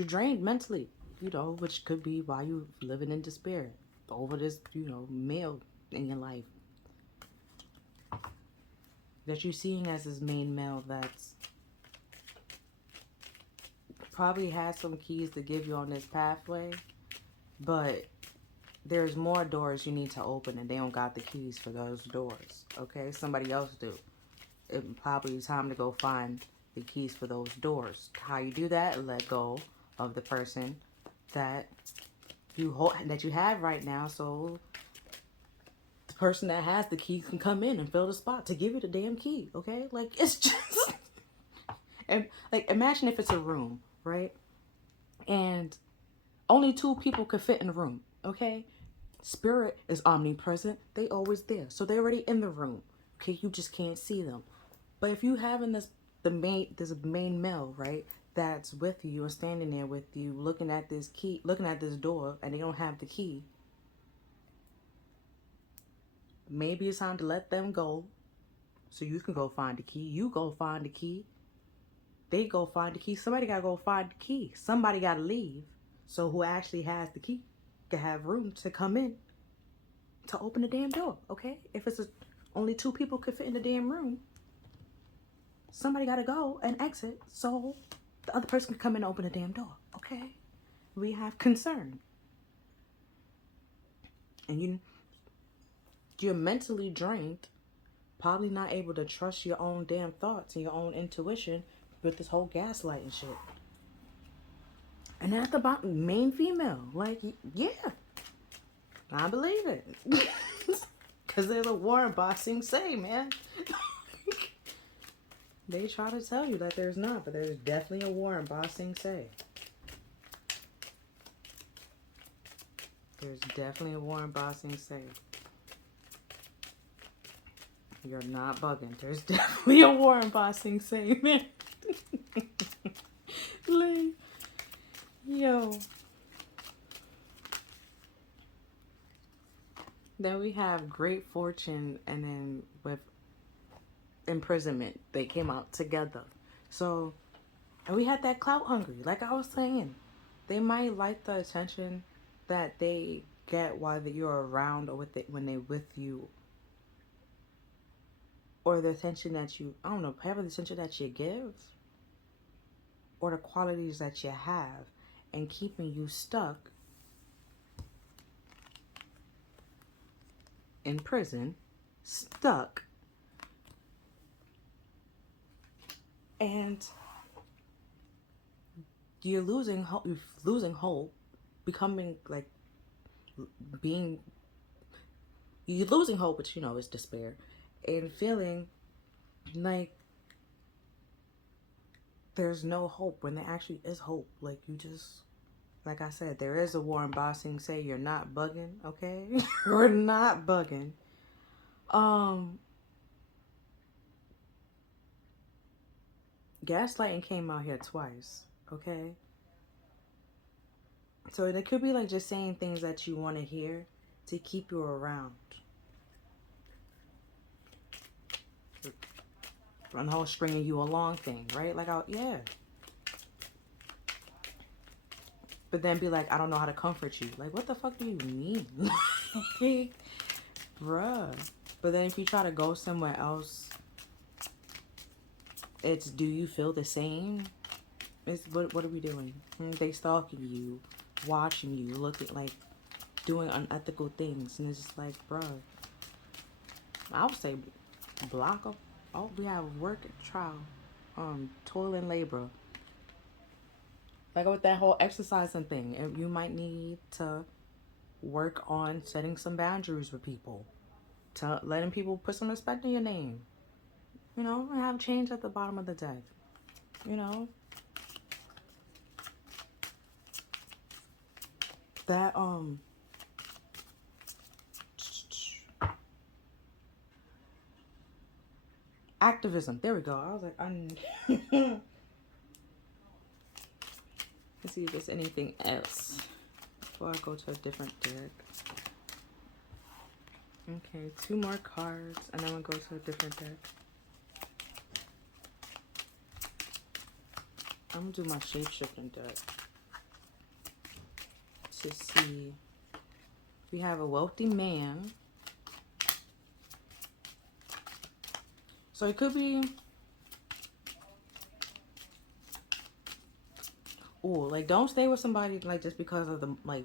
drained mentally. Which could be why you living in despair over this, male in your life that you're seeing as this main male that's probably has some keys to give you on this pathway, but there's more doors you need to open and they don't got the keys for those doors. Okay, somebody else do. It probably is time to go find the keys for those doors. How you do that? Let go of the person that you have right now, so the person that has the key can come in and fill the spot to give you the damn key. Okay, like, it's just And like, imagine if it's a room, right? And only 2 people could fit in the room, okay? Spirit is omnipresent. They always there. So they're already in the room. Okay, you just can't see them. But if you having this main male, right, that's with you or standing there with you, looking at this door, and they don't have the key, maybe it's time to let them go so you can go find the key. You go find the key. They go find the key. Somebody gotta go find the key. Somebody gotta leave. So who actually has the key can have room to come in to open the damn door, okay? If only 2 people could fit in the damn room, somebody gotta go and exit so the other person can come in and open the damn door, okay? We have concern. And you're mentally drained, probably not able to trust your own damn thoughts and your own intuition with this whole gaslighting shit. And at the bottom, main female, like, yeah, I believe it. Because there's a Warren bossing say, man. They try to tell you that there's not, but there's definitely a Warren bossing say. There's definitely a Warren bossing say. You're not bugging. There's definitely a Warren bossing say, man. Like, yo. Then we have great fortune, and then with imprisonment, they came out together. So, and we had that clout hungry. Like I was saying, they might like the attention that they get while you're around, or when they're with you, or the attention that you, I don't know, having the attention that you give, or the qualities that you have, and keeping you stuck in prison, stuck. And you're losing hope, becoming like you're losing hope, which is despair, and feeling like there's no hope when there actually is hope. Like, you just, like I said, there is a Warren Bossing say, you're not bugging, okay? You're not bugging. Gaslighting came out here twice, okay? So it could be like just saying things that you want to hear to keep you around. On the whole stringing you along thing, right? Like, yeah. But then be like, I don't know how to comfort you. Like, what the fuck do you mean? Like, bruh. But then if you try to go somewhere else, it's, do you feel the same? It's, what are we doing? They stalking you, watching you, looking, like, doing unethical things. And it's just like, bruh. I would say block up. Oh, we have work trial, toil and labor. Like with that whole exercising thing, you might need to work on setting some boundaries with people, to letting people put some respect in your name. Have change at the bottom of the day. That activism. There we go. I was like, let's see if there's anything else before I go to a different deck. Okay, 2 more cards, and then we'll go to a different deck. I'm gonna do my shape-shifting deck to see. We have a wealthy man. So it could be, like, don't stay with somebody like just because of the like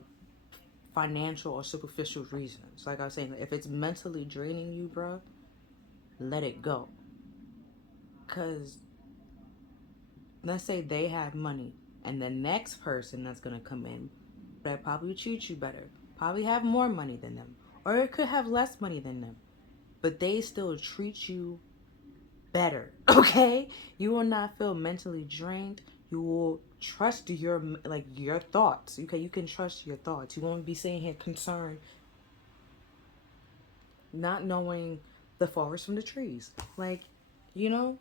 financial or superficial reasons. Like I was saying, if it's mentally draining you, bro, let it go. Cause let's say they have money, and the next person that's gonna come in that probably treat you better, probably have more money than them, or it could have less money than them, but they still treat you better, okay? You will not feel mentally drained. You will trust your thoughts, okay? You can trust your thoughts. You won't be sitting here concerned, not knowing the forest from the trees. Like, you know,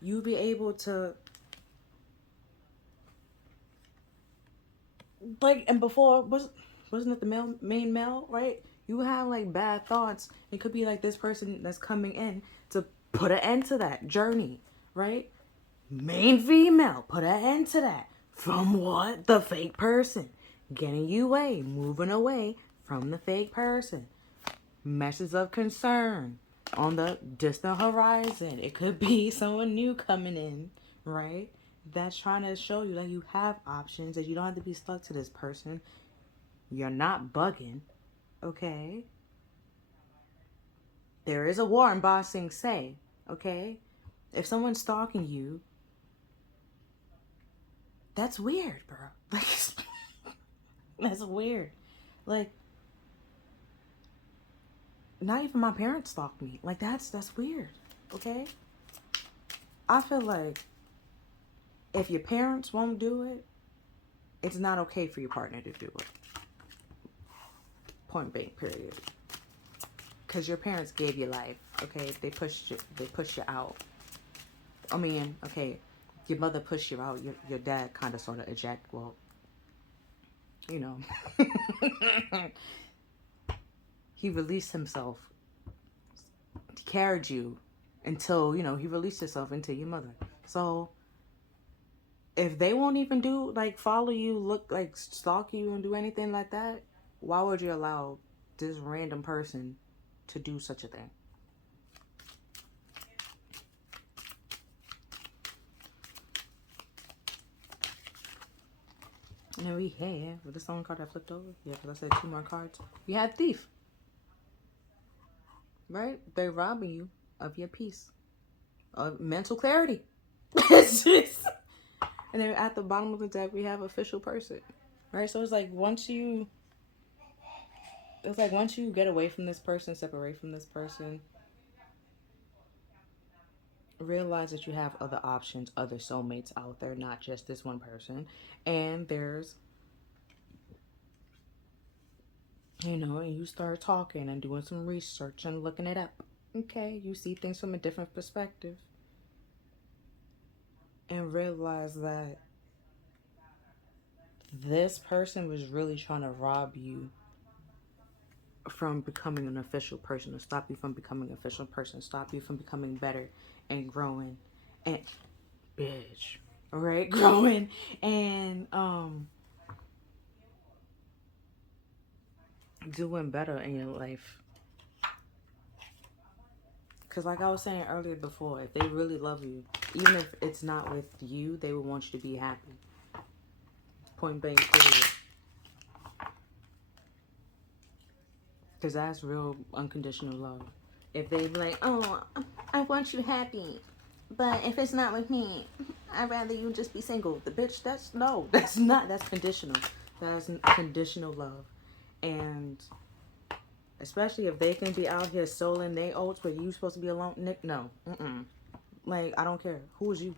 you'll be able to, like, and before, wasn't it the main male, right? You have like bad thoughts. It could be like this person that's coming in to put an end to that journey, right? Main female, put an end to that. From what? The fake person. Getting you away, moving away from the fake person. Messages of concern on the distant horizon. It could be someone new coming in, right? That's trying to show you that you have options, that you don't have to be stuck to this person. You're not bugging, okay? There is a war in Ba Sing Se, okay? If someone's stalking you, that's weird, bro. Like, that's weird. Like, not even my parents stalk me. Like, that's weird, okay? I feel like if your parents won't do it, it's not okay for your partner to do it. Point blank, period. Because your parents gave you life, okay? They pushed you out. I mean, okay, your mother pushed you out. Your dad kind of sort of eject. Well, you know, he released himself. He carried you until, you know, he released himself into your mother. So if they won't even do, like, follow you, look, like, stalk you and do anything like that, why would you allow this random person to do such a thing? And then we had, with this one card I flipped over, yeah, because I said 2 more cards. We had thief, right? They're robbing you of your peace, of mental clarity. It's just, and then at the bottom of the deck, we have official person, right? So it's like once you get away from this person, separate from this person, realize that you have other options, other soulmates out there, not just this one person. And there's, you know, and you start talking and doing some research and looking it up. Okay, you see things from a different perspective and realize that this person was really trying to rob you from becoming an official person, to stop you from becoming an official person, stop you from becoming better and growing and bitch, all right, growing and doing better in your life. Because like I was saying earlier before, if they really love you, even if it's not with you, they would want you to be happy. Point blank period. Because that's real unconditional love. If they be like, oh, I want you happy, but if it's not with me, I'd rather you just be single. The bitch, that's not, that's conditional. That's conditional love. And especially if they can be out here soling their oats, but you supposed to be alone, Nick, no. Like, I don't care. Who is you?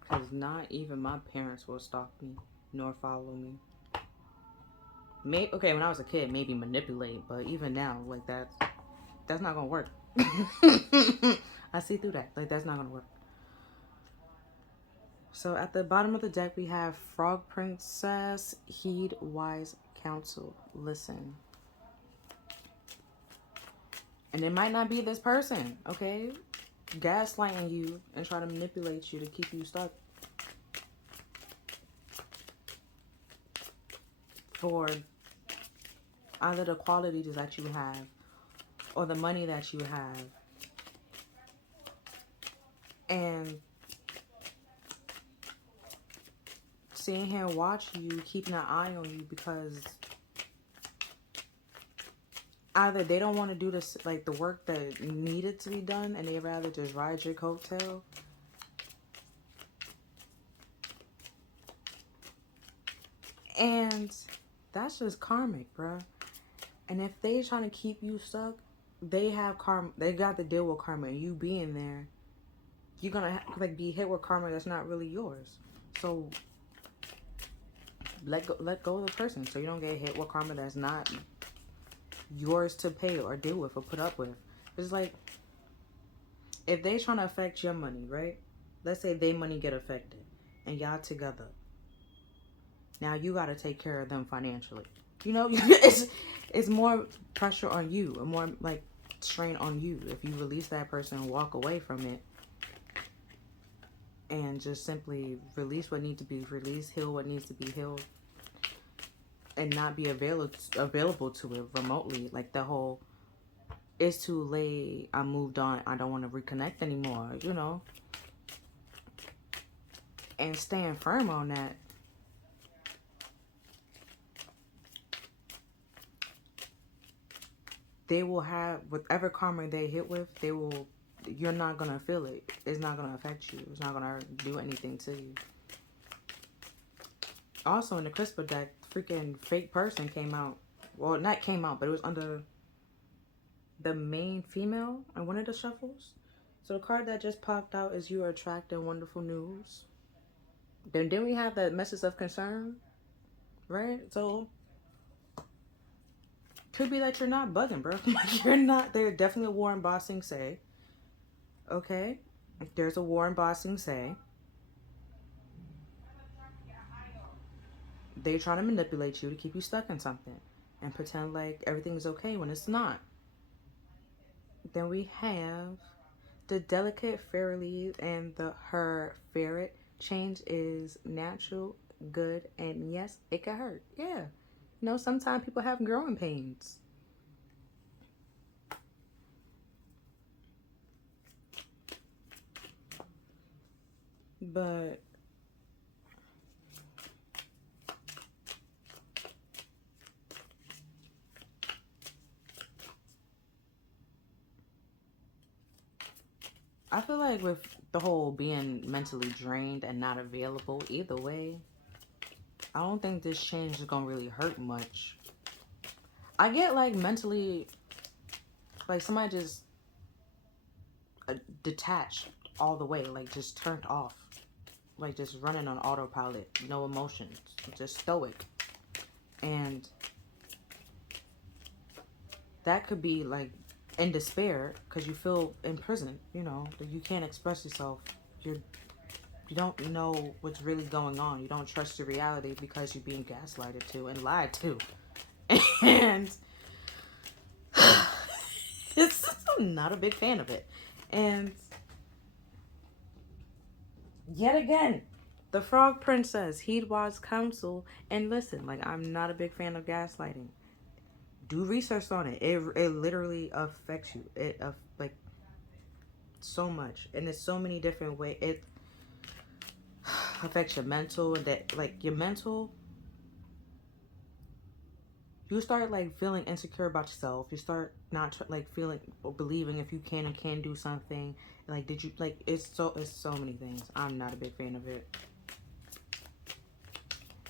Because not even my parents will stalk me, nor follow me. Maybe, okay, when I was a kid, maybe manipulate, but even now, like, that's not gonna work. I see through that. Like, that's not gonna work. So at the bottom of the deck, we have Frog Princess, heed wise counsel, listen. And it might not be this person, okay? Gaslighting you and try to manipulate you to keep you stuck. For either the qualities that you have or the money that you have. And sitting here watching you, keeping an eye on you, because either they don't want to do this, like the work that needed to be done, and they rather just ride your coattail, And that's just karmic, bro. And if they trying to keep you stuck, they have karma. They got to deal with karma. And you being there, you're gonna like be hit with karma that's not really yours. So let go of the person, so you don't get hit with karma that's not yours to pay or deal with or put up with. It's like, if they trying to affect your money, right? Let's say they money get affected, and y'all together. Now you got to take care of them financially. You know, it's more pressure on you, and more like strain on you if you release that person and walk away from it, and just simply release what needs to be released, heal what needs to be healed, and not be available to it remotely. Like the whole, it's too late, I moved on, I don't want to reconnect anymore, you know. And staying firm on that. They will have whatever karma they hit with, you're not gonna feel it. It's not gonna affect you. It's not gonna do anything to you. Also in the CRISPR deck, freaking fake person came out. Well, not came out, but it was under the main female in one of the shuffles. So the card that just popped out is, you are attracting wonderful news. Then we have that message of concern, right? So could be that you're not bugging, bro. You're not. There's definitely a war in bossing say. Okay? There's a war in bossing say. They trying to manipulate you to keep you stuck in something and pretend like everything's okay when it's not. Then we have the delicate fairy leaf and her ferret. Change is natural, good, and yes, it can hurt. Yeah. You know, sometimes people have growing pains. But I feel like with the whole being mentally drained and not available, either way, I don't think this change is gonna really hurt much. I get like mentally, like somebody just detached all the way, like just turned off, like just running on autopilot, no emotions, just stoic. And that could be like in despair because you feel imprisoned, you know, that you can't express yourself. You don't know what's really going on. You don't trust your reality because you're being gaslighted to and lied to. And I'm not a big fan of it. And yet again, the Frog Princess, heed wise counsel and listen. Like, I'm not a big fan of gaslighting. Do research on it. It literally affects you. It like so much, and there's so many different ways. It affects your mental, and that like your mental. You start like feeling insecure about yourself. You start not like feeling or believing if you can and can do something. Like, did you like? It's so many things. I'm not a big fan of it.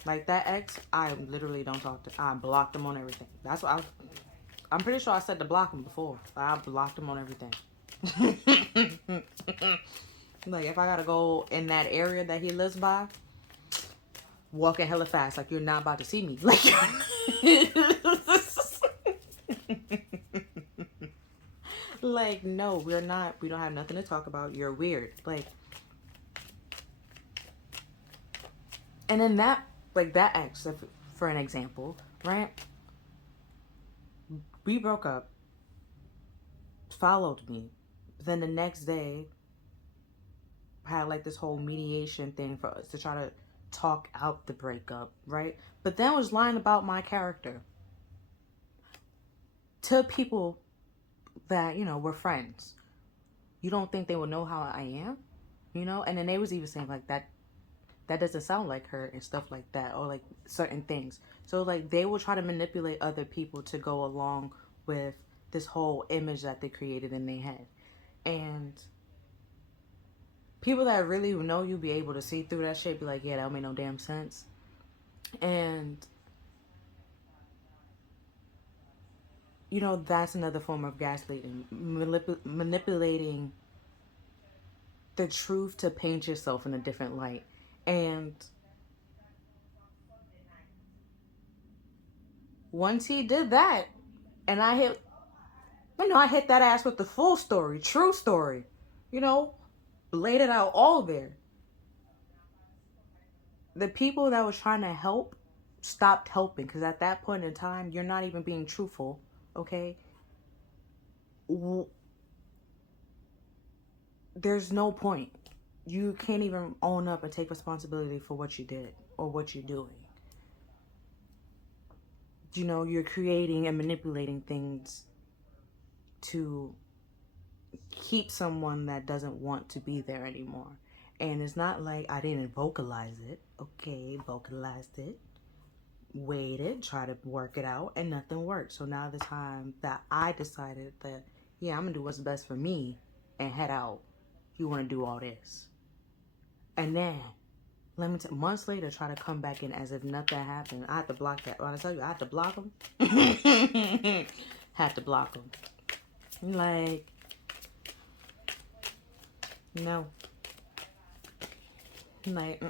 Like that ex, I literally don't talk to. I blocked him on everything. That's what I'm pretty sure I said to block him before. I blocked him on everything. Like, if I gotta go in that area that he lives by, walking hella fast, like you're not about to see me. Like, like, no, we're not. We don't have nothing to talk about. You're weird. Like, and then that, like that ex, for an example, right? We broke up, followed me. Then the next day, had like this whole mediation thing for us to try to talk out the breakup, right? But then was lying about my character to people that, you know, were friends. You don't think they would know how I am? You know? And then they was even saying like that doesn't sound like her and stuff like that, or like certain things. So like they will try to manipulate other people to go along with this whole image that they created in their head. And people that really know you be able to see through that shit, be like, yeah, that don't make no damn sense. And, you know, that's another form of gaslighting. Manipulating the truth to paint yourself in a different light. And once he did that, and I hit that ass with the full story, true story, you know, laid it out all there. The people that was trying to help stopped helping, because at that point in time, you're not even being truthful, okay? There's no point. You can't even own up and take responsibility for what you did or what you're doing. You know, you're creating and manipulating things to keep someone that doesn't want to be there anymore. And it's not like I didn't vocalize it. Okay, vocalized it. Waited, tried to work it out, and nothing worked. So now the time that I decided that, yeah, I'm going to do what's best for me and head out, you want to do all this. And then, months later, try to come back in as if nothing happened. I had to block that. When I tell you, I had to block them. Had to block them. Like, no. Like,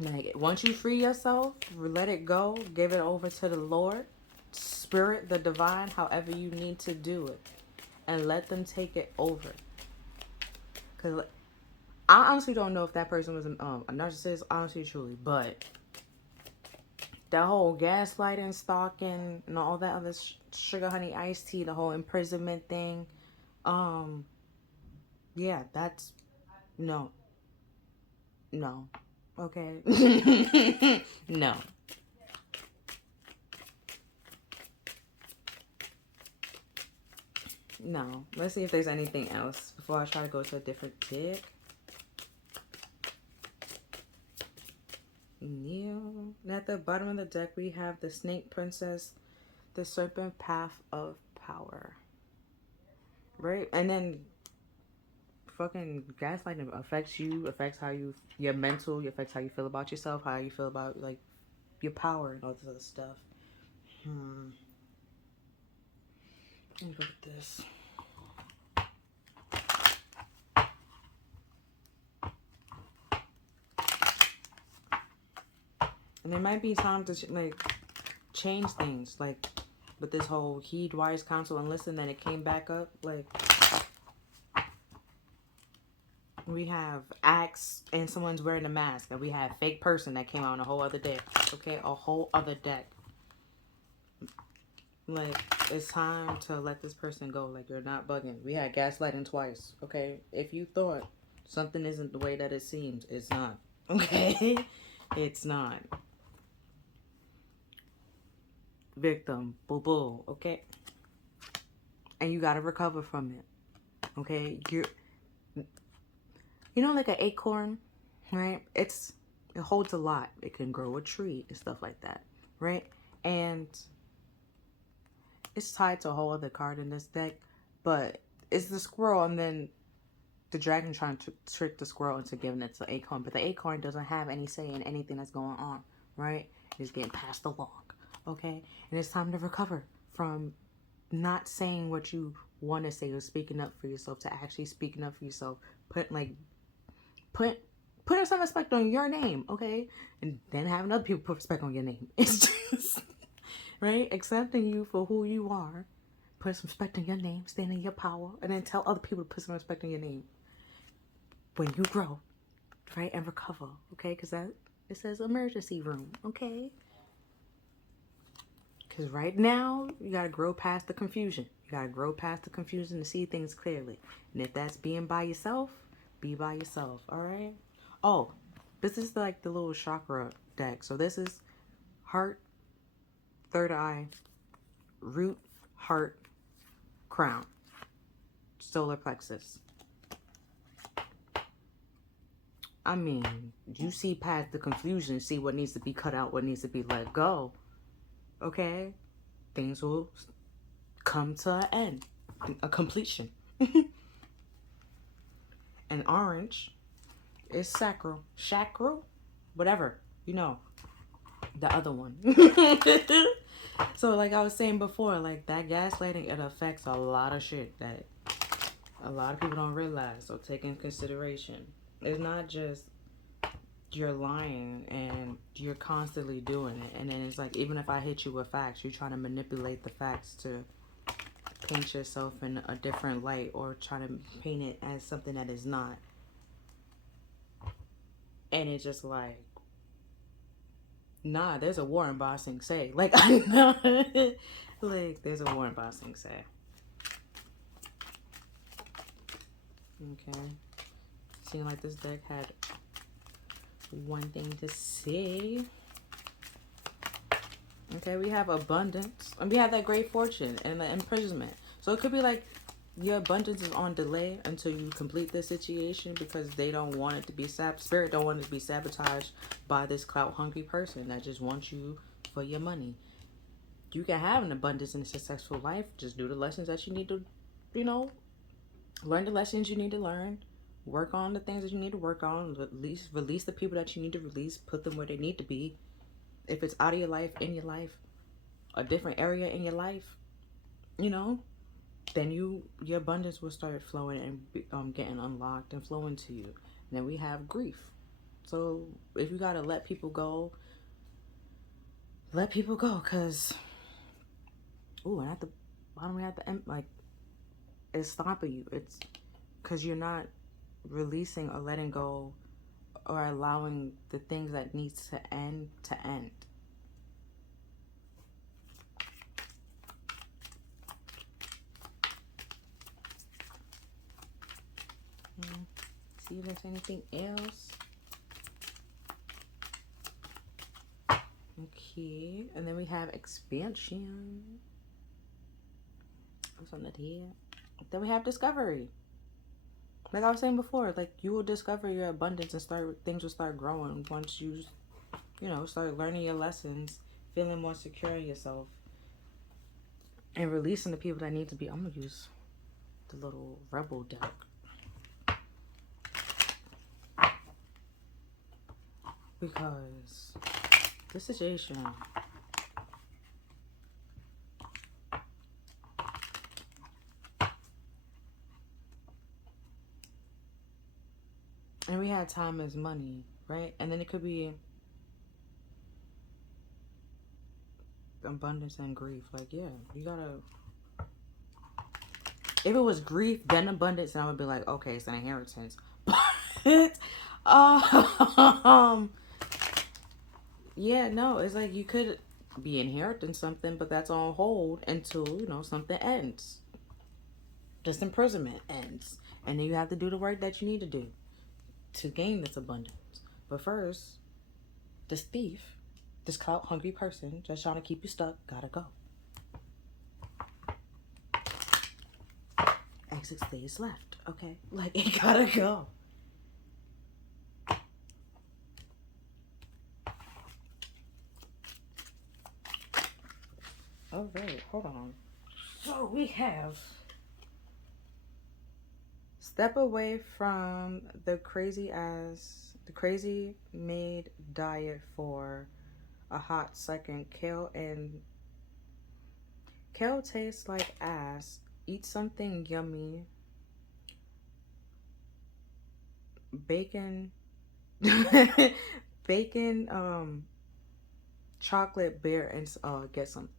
Like, once you free yourself, let it go, give it over to the Lord, Spirit, the divine, however you need to do it, and let them take it over. Because I honestly don't know if that person was a narcissist, honestly, truly, but that whole gaslighting, stalking, and all that other sugar honey iced tea, the whole imprisonment thing, yeah, that's no. Okay. No. No. Let's see if there's anything else before I try to go to a different deck. And at the bottom of the deck, we have the Snake Princess, the Serpent Path of Power. Right? And then fucking gaslighting affects you, affects how your mental, affects how you feel about yourself, how you feel about, like, your power and all this other stuff. Let me go with this. And there might be time to, like, change things, like, with this whole heed wise counsel and listen, then it came back up, like, we have acts and someone's wearing a mask, and we have fake person that came out on a whole other deck, okay, a whole other deck. Like, it's time to let this person go. Like, you're not bugging. We had gaslighting twice, okay? If you thought something isn't the way that it seems, it's not, okay? It's not. Victim, boo-boo, okay? And you gotta recover from it, okay? You know, like an acorn, right? It holds a lot. It can grow a tree and stuff like that, right? And it's tied to a whole other card in this deck, but it's the squirrel, and then the dragon trying to trick the squirrel into giving it to the acorn, but the acorn doesn't have any say in anything that's going on, right? It's getting passed along, okay? And it's time to recover from not saying what you want to say or speaking up for yourself to actually speaking up for yourself. Put some respect on your name, okay? And then having other people put respect on your name. It's just, right? Accepting you for who you are. Put some respect on your name. Stand in your power. And then tell other people to put some respect on your name. When you grow, right? And recover, okay? Because it says emergency room, okay? Because right now, you got to grow past the confusion. You got to grow past the confusion to see things clearly. And if that's being by yourself, be by yourself, all right? Oh, this is like the little chakra deck. So this is heart, third eye, root, heart, crown, solar plexus. I mean, you see past the confusion, see what needs to be cut out, what needs to be let go. Okay? Things will come to an end, a completion. And orange is sacral, whatever. You know, the other one. So like I was saying before, like that gaslighting, it affects a lot of shit that a lot of people don't realize or take in consideration. It's not just you're lying and you're constantly doing it, and then it's like, even if I hit you with facts, you're trying to manipulate the facts to paint yourself in a different light, or try to paint it as something that is not. And it's just like, nah, there's a war in Bossing say. Like, I know. Like, there's a war in Bossing say. Okay. Seemed like this deck had one thing to say. Okay, we have abundance. And we have that great fortune and the imprisonment. So it could be like your abundance is on delay until you complete this situation, because they don't want it to be spirit don't want it to be sabotaged by this clout hungry person that just wants you for your money. You can have an abundance and a successful life. Just do the lessons that you need to, learn the lessons you need to learn. Work on the things that you need to work on. Release the people that you need to release. Put them where they need to be. If it's out of your life, in your life, a different area in your life, then your abundance will start flowing and getting unlocked and flowing to you. And then we have grief. So if you gotta let people go, because and at the bottom we have the end, like, it's stopping you. It's because you're not releasing or letting go or allowing the things that needs to end to end. See if there's anything else. Okay, and then we have expansion. What's on the head? Then we have discovery. Like I was saying before, like, you will discover your abundance and things will start growing once you, start learning your lessons, feeling more secure in yourself, and releasing the people that need to be. I'm gonna use the little rebel deck. Because this situation, and we had time as money, right? And then it could be abundance and grief. Like, yeah, you gotta, if it was grief then abundance, then I would be like, okay, it's an inheritance. But yeah, no, it's like you could be inheriting something, but that's on hold until something ends. Just imprisonment ends, and then you have to do the work that you need to do to gain this abundance. But first, this thief, this clout hungry person just trying to keep you stuck, gotta go. Exit stays left, okay? Like, it gotta go. All right, hold on. So we have step away from the crazy made diet for a hot second. Kale tastes like ass. Eat something yummy. Bacon, chocolate, beer, and get some.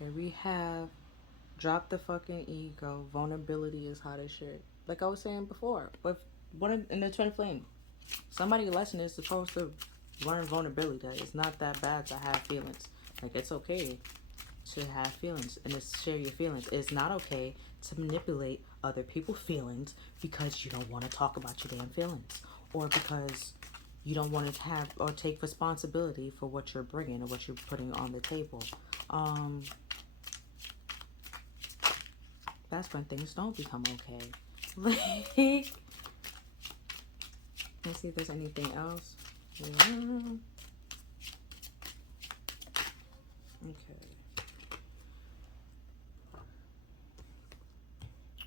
Okay, we have drop the fucking ego. Vulnerability is hot as shit. Like I was saying before, with one in the twin flame, somebody lesson is supposed to learn vulnerability. That it's not that bad to have feelings. Like, it's okay to have feelings and to share your feelings. It's not okay to manipulate other people's feelings because you don't want to talk about your damn feelings, or because you don't want to have or take responsibility for what you're bringing or what you're putting on the table. That's when things don't become okay. Like, Let's see if there's anything else. Yeah. Okay.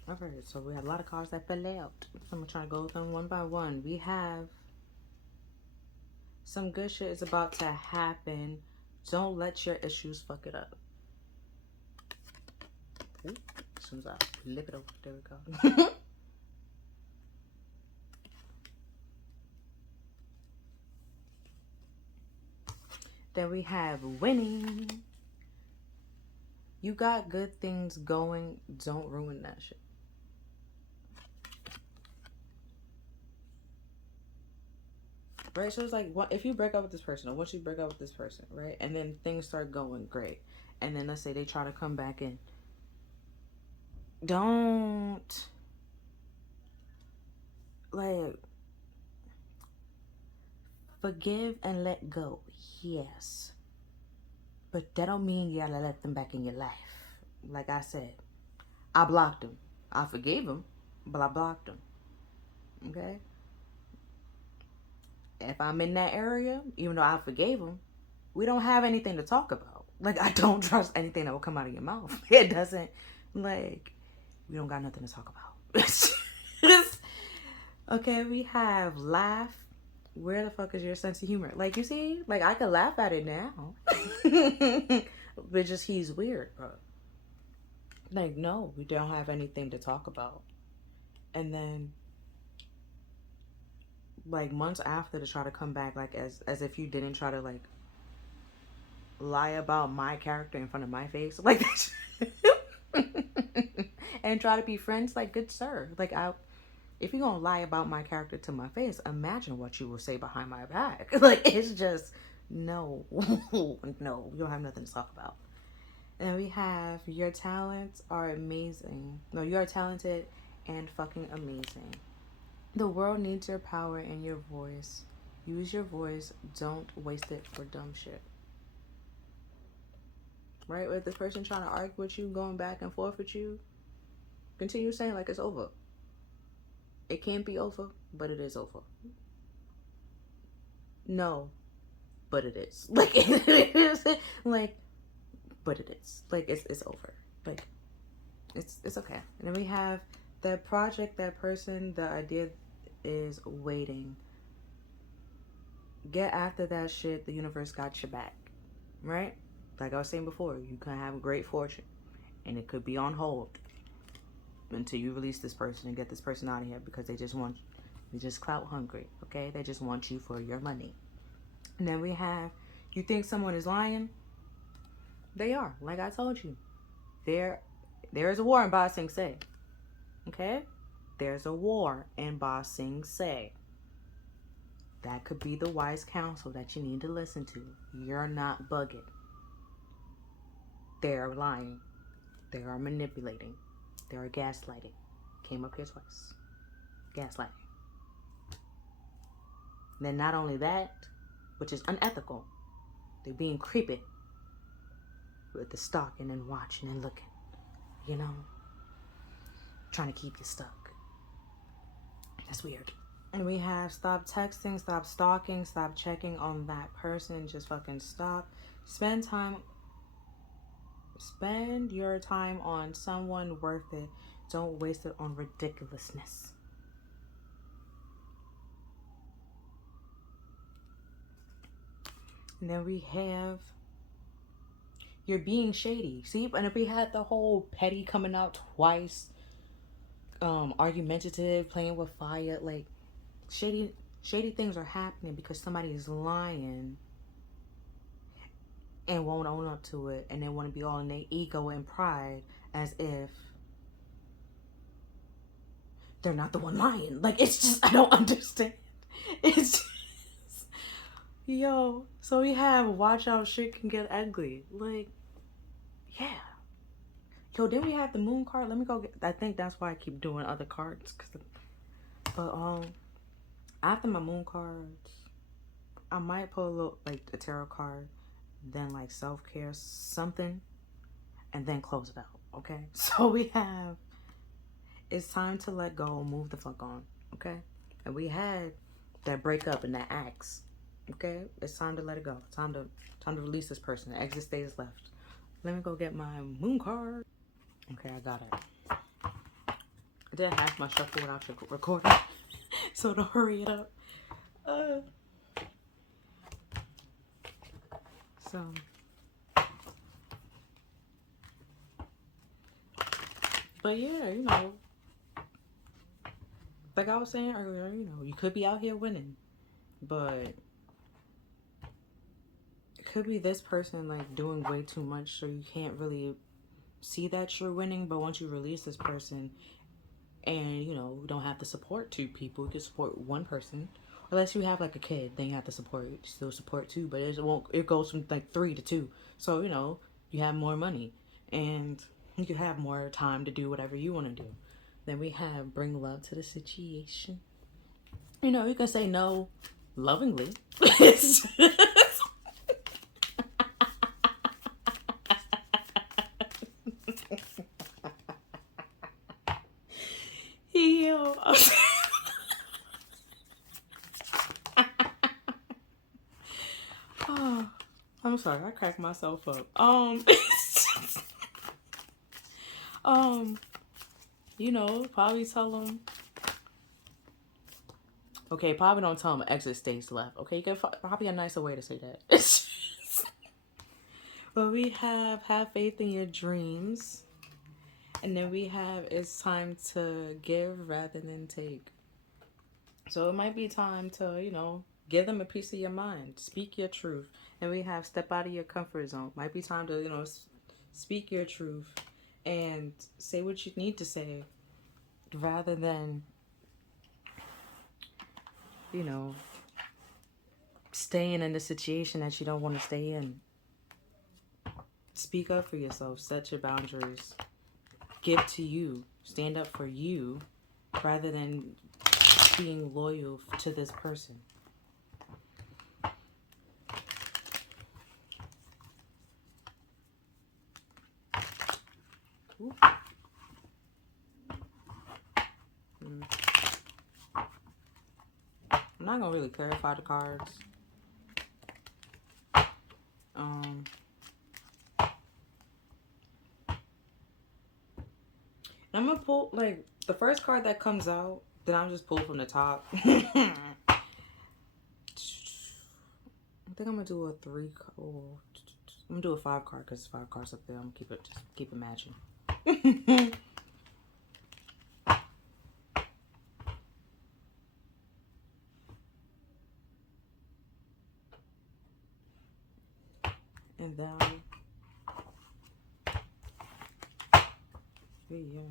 Alright, so we have a lot of cards that fell out. I'm gonna try to go with them one by one. We have some good shit is about to happen. Don't let your issues fuck it up. Ooh, as soon as I flip it over, there we go. Then we have winning. You got good things going. Don't ruin that shit. Right? So it's like, if you break up with this person, or once you break up with this person, right? And then things start going great. And then let's say they try to come back in. Don't, like, forgive and let go. Yes. But that don't mean you gotta let them back in your life. Like I said, I blocked him. I forgave him, but I blocked him. Okay? If I'm in that area, even though I forgave him, we don't have anything to talk about. Like, I don't trust anything that will come out of your mouth. It doesn't, like, we don't got nothing to talk about. Okay, we have laugh. Where the fuck is your sense of humor? Like, you see? Like, I could laugh at it now. But just he's weird, bro. Like, no, we don't have anything to talk about. And then, like, months after, to try to come back, like, as if you didn't try to, like, lie about my character in front of my face. Like, and try to be friends. Like, good sir. Like, if you're gonna lie about my character to my face, imagine what you will say behind my back. Like, it's just, no. No, we don't have nothing to talk about. And we have, your talents are amazing. No, you are talented and fucking amazing. The world needs your power and your voice. Use your voice. Don't waste it for dumb shit. Right? With this person trying to argue with you, going back and forth with you, continue saying like it's over. It can't be over, but it is over. No, but it is. Like, it is. Like, but it is. Like, it's over. Like, it's okay. And then we have that project, that person, the idea is waiting. Get after that shit. The universe got your back. Right? Like I was saying before, you can have a great fortune, and it could be on hold until you release this person and get this person out of here, because they just clout hungry. Okay? They just want you for your money. And then we have, you think someone is lying? They are. Like I told you, there is a war in Ba Sing Se. Okay? There's a war in Ba Sing Se. That could be the wise counsel that you need to listen to. You're not bugging. They're lying. They are manipulating. They are gaslighting. Came up here twice. Gaslighting. And then not only that, which is unethical, they're being creepy with the stalking and watching and looking. You know? Trying to keep you stuck. That's weird. And we have, stop texting, stop stalking, stop checking on that person. Just fucking stop. Spend your time on someone worth it. Don't waste it on ridiculousness. And then we have, you're being shady. See, and if we had the whole petty coming out twice, argumentative, playing with fire, like, shady things are happening because somebody is lying and won't own up to it, and they want to be all in their ego and pride as if they're not the one lying. Like, it's just, I don't understand. It's just, yo. So we have, watch out, shit can get ugly. Like, yeah. Yo, then we have the moon card. Let me go get, I think that's why I keep doing other cards. But after my moon cards, I might pull a little, like, a tarot card, then like self-care, something, and then close it out. Okay? So we have, it's time to let go, move the fuck on. Okay? And we had that breakup and that axe. Okay, it's time to let it go. Time to release this person. The exit stays left. Let me go get my moon card. Okay, I got it. I did half my shuffle without recording, so to hurry it up. So, but yeah, you know, like I was saying earlier, you know, you could be out here winning, but it could be this person like doing way too much, so you can't really see that you're winning. But once you release this person, and you know, you don't have to support two people, you can support one person. Unless you have like a kid, then you have to still support two, but it goes from like 3 to 2. So, you know, you have more money and you can have more time to do whatever you want to do. Then we have bring love to the situation. You know, you can say no lovingly. Yo. Oh, I'm sorry, I cracked myself up. You know, probably tell them. Okay, probably don't tell them exit stays left. Okay, you can probably a nicer way to say that. But we have faith in your dreams, and then we have it's time to give rather than take. So it might be time to, you know, give them a piece of your mind. Speak your truth. And we have step out of your comfort zone. Might be time to, you know, speak your truth and say what you need to say rather than, you know, staying in the situation that you don't want to stay in. Speak up for yourself. Set your boundaries. Give to you. Stand up for you rather than being loyal to this person. Ooh. I'm not gonna really clarify the cards. I'm gonna pull like the first card that comes out. Then I'll just pull from the top. I think I'm gonna do a 3 card. Oh, I'm gonna do a 5 card because 5 cards up there. I'm gonna keep it matching. And then yeah,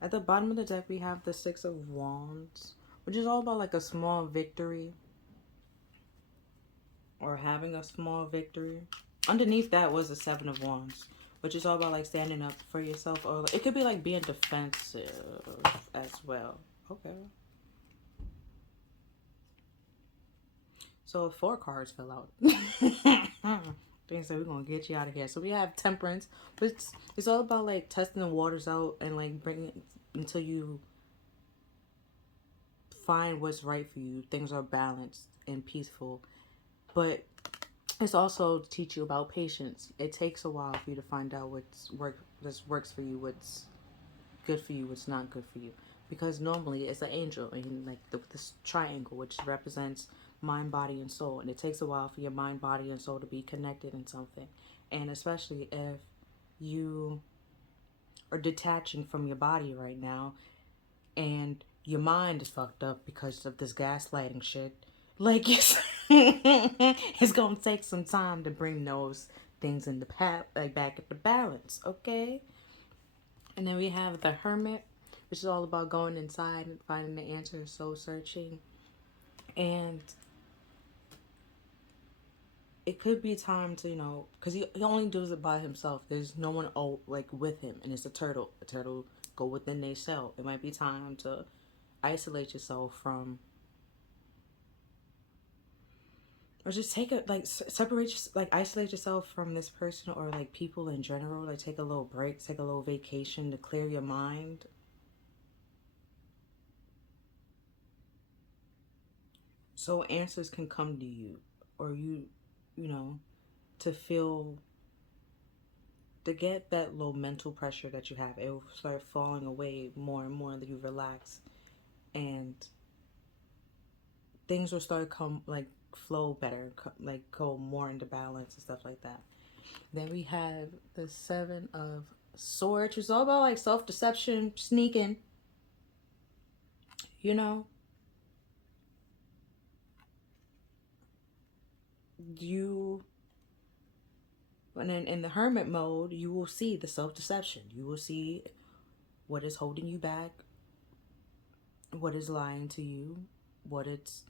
at the bottom of the deck we have the 6 of Wands, which is all about like a small victory or having a small victory. Underneath that was the 7 of Wands, which is all about like standing up for yourself, or it could be like being defensive as well. Okay. So 4 cards fell out. Things that we're gonna get you out of here. So we have Temperance, which it's all about like testing the waters out and like bringing it until you find what's right for you. Things are balanced and peaceful, but it's also to teach you about patience. It takes a while for you to find out what works for you, what's good for you, what's not good for you. Because normally it's an angel and like this triangle, which represents mind, body, and soul. And it takes a while for your mind, body, and soul to be connected in something. And especially if you are detaching from your body right now and your mind is fucked up because of this gaslighting shit. Like it's gonna take some time to bring those things in the back at the balance, okay? And then we have the Hermit, which is all about going inside and finding the answer, soul searching. And it could be time to, you know, because he only does it by himself. There's no one like with him, and it's a turtle. A turtle go within their shell. It might be time to isolate yourself from, or just take it like isolate yourself from this person or like people in general. Like take a little break, take a little vacation to clear your mind. So answers can come to you, or you know, to feel, to get that low mental pressure that you have. It will start falling away more and more that you relax, and things will start come like flow better, like go more into balance and stuff like that. Then we have the Seven of Swords, which is all about like self-deception, sneaking, you know. You, and then in the hermit mode, you will see the self-deception. You will see what is holding you back, what is lying to you, what it's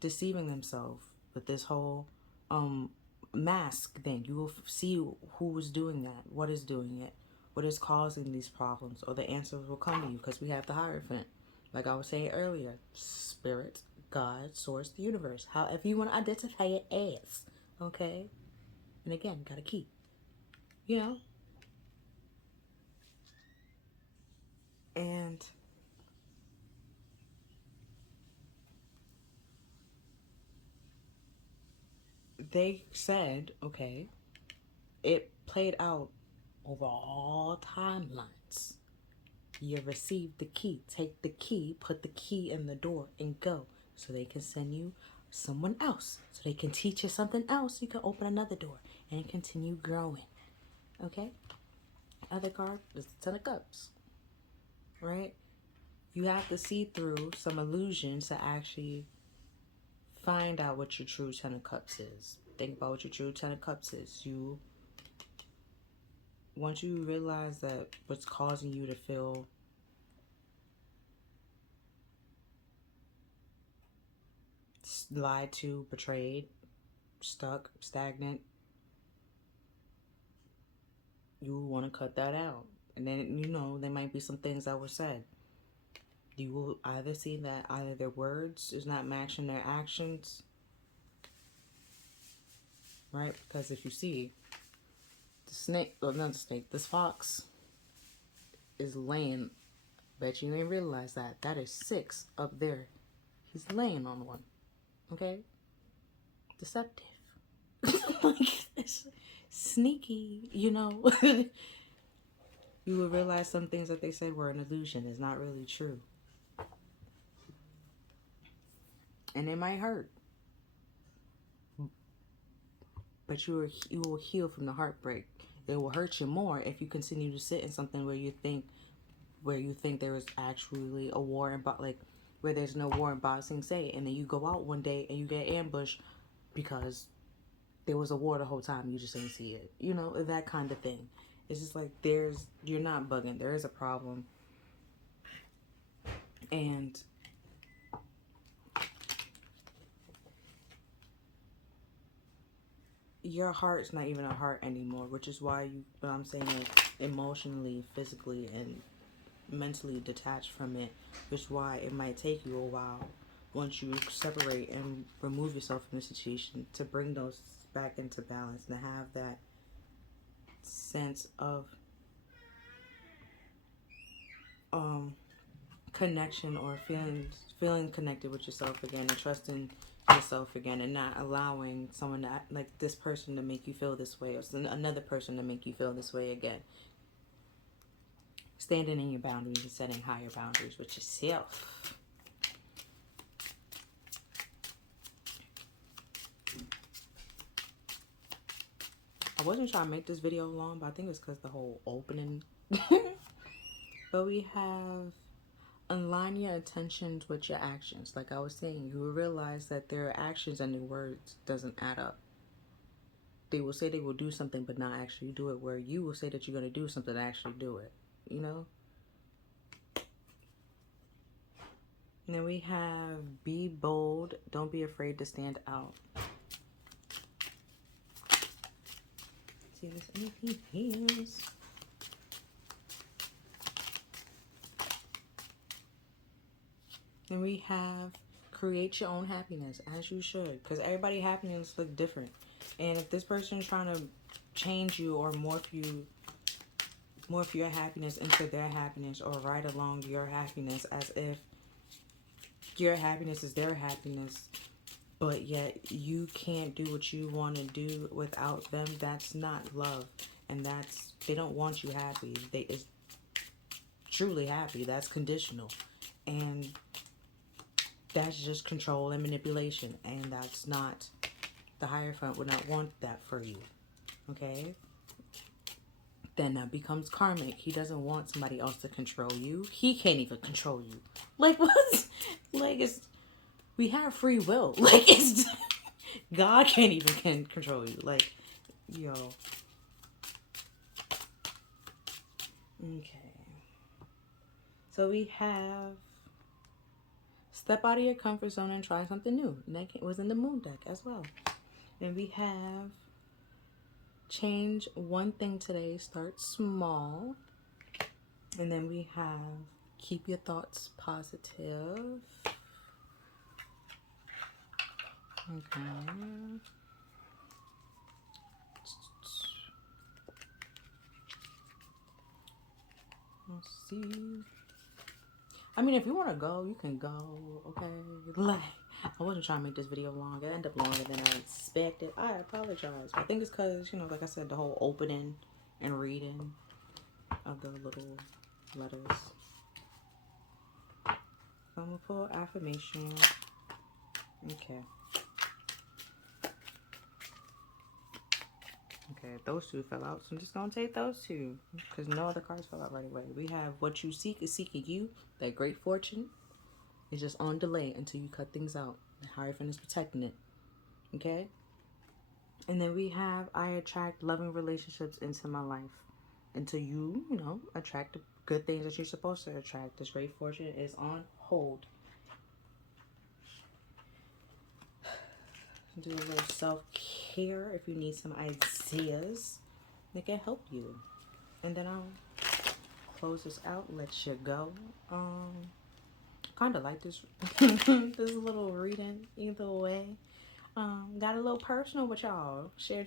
deceiving themselves with this whole mask thing. You will see who is doing that, what is doing it, what is causing these problems, or the answers will come to you because we have the Hierophant. Like I was saying earlier, spirit, God, source, the universe. However you want to identify it as, okay? And again, got a key, you know? And they said, okay, it played out over all timelines. You receive the key. Take the key, put the key in the door, and go. So they can send you someone else. So they can teach you something else. You can open another door and continue growing. Okay? Other card is the Ten of Cups. Right? You have to see through some illusions to actually find out what your true Ten of Cups is. Think about what your true Ten of Cups is. Once you realize that what's causing you to feel lied to, betrayed, stuck, stagnant, you want to cut that out. And then, there might be some things that were said. You will either see that either their words is not matching their actions, right? Because if you see the snake, or not the snake, this fox is laying, bet you ain't realize that is 6 up there. He's laying on one, okay? Deceptive. Like, it's sneaky, You will realize some things that they said were an illusion is not really true. And it might hurt. But you will heal from the heartbreak. It will hurt you more if you continue to sit in something where you think there is actually a war in where there's no war in boxing, say, and then you go out one day and you get ambushed because there was a war the whole time, you just didn't see it. That kind of thing. It's just like you're not bugging. There is a problem. And your heart's not even a heart anymore, which is why I'm saying, like, emotionally, physically, and mentally detached from it, which is why it might take you a while once you separate and remove yourself from the situation to bring those back into balance and to have that sense of connection, or feeling connected with yourself again, and trusting yourself again, and not allowing someone like this person to make you feel this way, or another person to make you feel this way again. Standing in your boundaries and setting higher boundaries with yourself. I wasn't trying to make this video long, but I think it's because the whole opening. But we have align your intentions with your actions. Like I was saying, you will realize that their actions and their words doesn't add up. They will say they will do something but not actually do it, where you will say that you're going to do something and actually do it. And then we have be bold. Don't be afraid to stand out. See if there's anything else. And we have create your own happiness, as you should, because everybody's happiness look different. And if this person is trying to change you or morph your happiness into their happiness, or ride along your happiness as if your happiness is their happiness, but yet you can't do what you want to do without them. That's not love. And they don't want you happy. It's truly happy. That's conditional. And that's just control and manipulation. And that's not, the Hierophant would not want that for you. Okay? Then that becomes karmic. He doesn't want somebody else to control you. He can't even control you. Like, what? Like, we have free will. Like, God can't even control you. Like, yo. Okay. So we have step out of your comfort zone and try something new. And that was in the moon deck as well. And we have change one thing today, start small. And then we have keep your thoughts positive. Okay. Let's see. I mean, if you want to go, you can go, okay? Like, I wasn't trying to make this video long. It ended up longer than I expected. I apologize. I think it's because, you know, like I said, the whole opening and reading of the little letters. So I'm going to pull affirmation. Okay. Okay, those two fell out, so I'm just going to take those two because no other cards fell out right away. We have what you seek is seeking you. That great fortune is just on delay until you cut things out. The Hierophant is protecting it. Okay? And then we have I attract loving relationships into my life. Until you know, attract the good things that you're supposed to attract. This great fortune is on hold. Do a little self-care if you need some ideas that can help you. And then I'll close this out, let you go. Kind of like this this little reading either way. Got a little personal with y'all. Share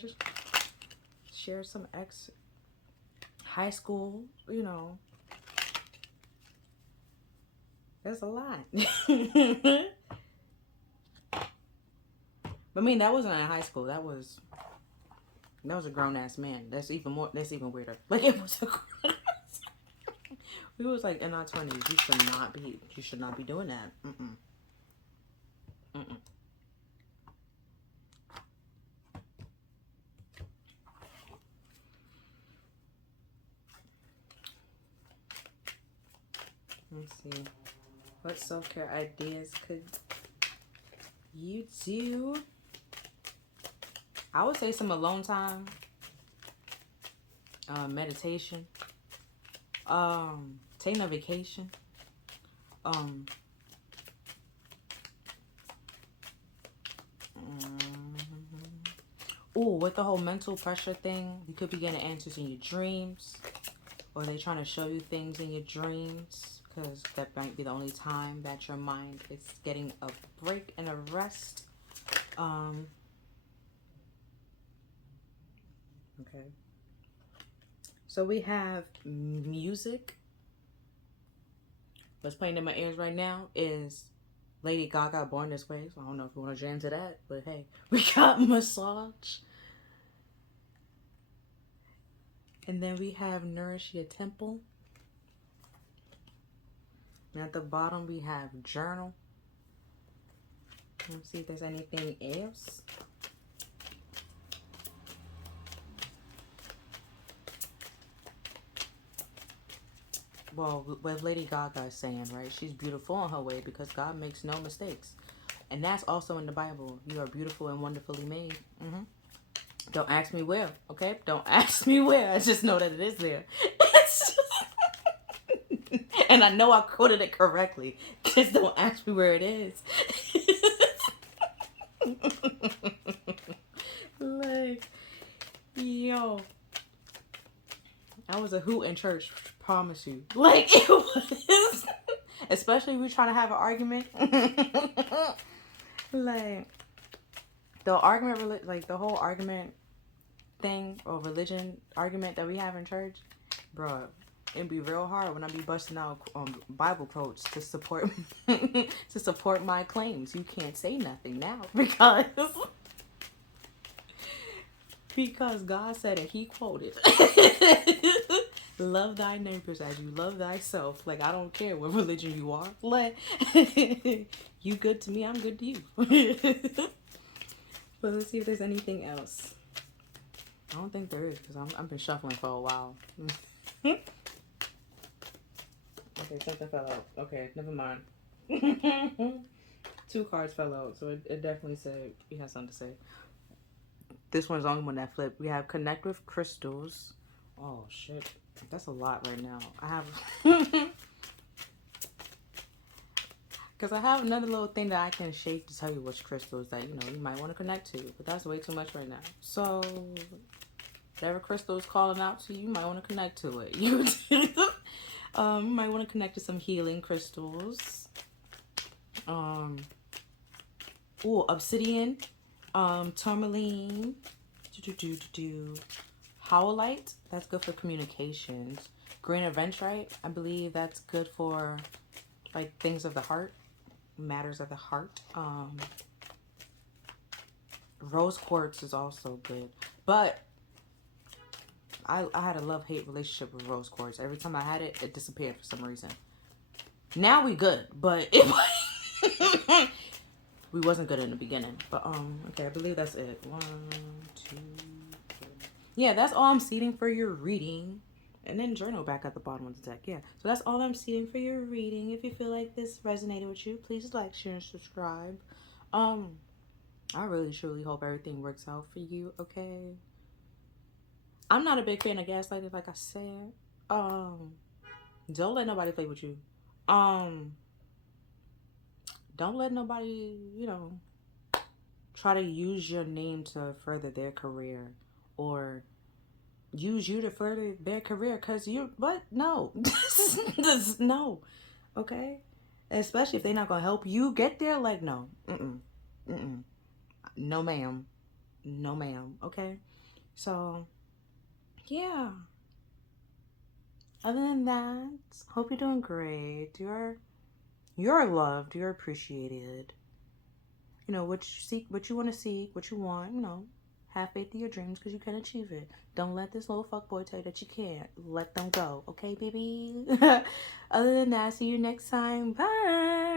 some high school, you know. There's a lot. I mean, that wasn't in high school. That was a grown ass man. That's even weirder. Like, it was a grown ass. We was like in our 20s. You should not be doing that. Let's see. What self-care ideas could you do? I would say some alone time, meditation, taking a vacation, with the whole mental pressure thing, you could be getting answers in your dreams, or they trying to show you things in your dreams, because that might be the only time that your mind is getting a break and a rest. Okay. So we have music. What's playing in my ears right now is Lady Gaga, Born This Way. So I don't know if you want to jam to that, but hey, we got Massage. And then we have Nourish Your Temple. And at the bottom we have Journal. Let's see if there's anything else. Well, what Lady Gaga is saying, right? She's beautiful on her way because God makes no mistakes. And that's also in the Bible. You are beautiful and wonderfully made. Don't ask me where, okay? Don't ask me where. I just know that it is there. And I know I quoted it correctly. Just don't ask me where it is. Like, yo. I was a hoot in church, promise you. Like, it was. Especially if we're trying to have an argument. Like, the argument, like the whole argument thing or religion argument that we have in church, bro, It'd be real hard when I be busting out Bible quotes to support to support my claims. You can't say nothing now because God said it. He quoted, "Love thy neighbors as you love thyself." Like, I don't care what religion you are. Like, you good to me, I'm good to you. But let's see if there's anything else. I don't think there is, because I've been shuffling for a while. Okay, something fell out. Okay, never mind. 2 cards fell out, so it definitely said he has something to say. This one's the only one that flipped. We have connect with crystals. Oh, shit. That's a lot right now. I have... Because I have another little thing that I can shake to tell you which crystals that, you know, you might want to connect to. But that's way too much right now. So, whatever crystal is calling out to you, you might want to connect to it. You might want to connect to some healing crystals. Obsidian, tourmaline, howlite. That's good for communications. Green aventurite. I believe that's good for like things of the heart, matters of the heart. Rose quartz is also good, but I had a love-hate relationship with rose quartz. Every time I had it, it disappeared for some reason. Now we good, but it we wasn't good in the beginning. But okay, I believe that's it. 1, 2, 3. Yeah, that's all I'm seeding for your reading. And then journal back at the bottom of the deck. Yeah, so that's all I'm seeding for your reading. If you feel like this resonated with you, please like, share, and subscribe. I really truly hope everything works out for you. Okay. I'm not a big fan of gaslighting, like I said. Don't let nobody play with you. Don't let nobody, you know, try to use your name to further their career or use you to further their career, because you, what? No. No. Okay? Especially if they're not going to help you get there. Like, no. No, ma'am. No, ma'am. Okay? So, yeah. Other than that, hope you're doing great. You're loved. You're appreciated. You know, what you seek, what you want to seek, what you want, you know. Have faith in your dreams because you can achieve it. Don't let this little fuckboy tell you that you can't. Let them go. Okay, baby? Other than that, see you next time. Bye.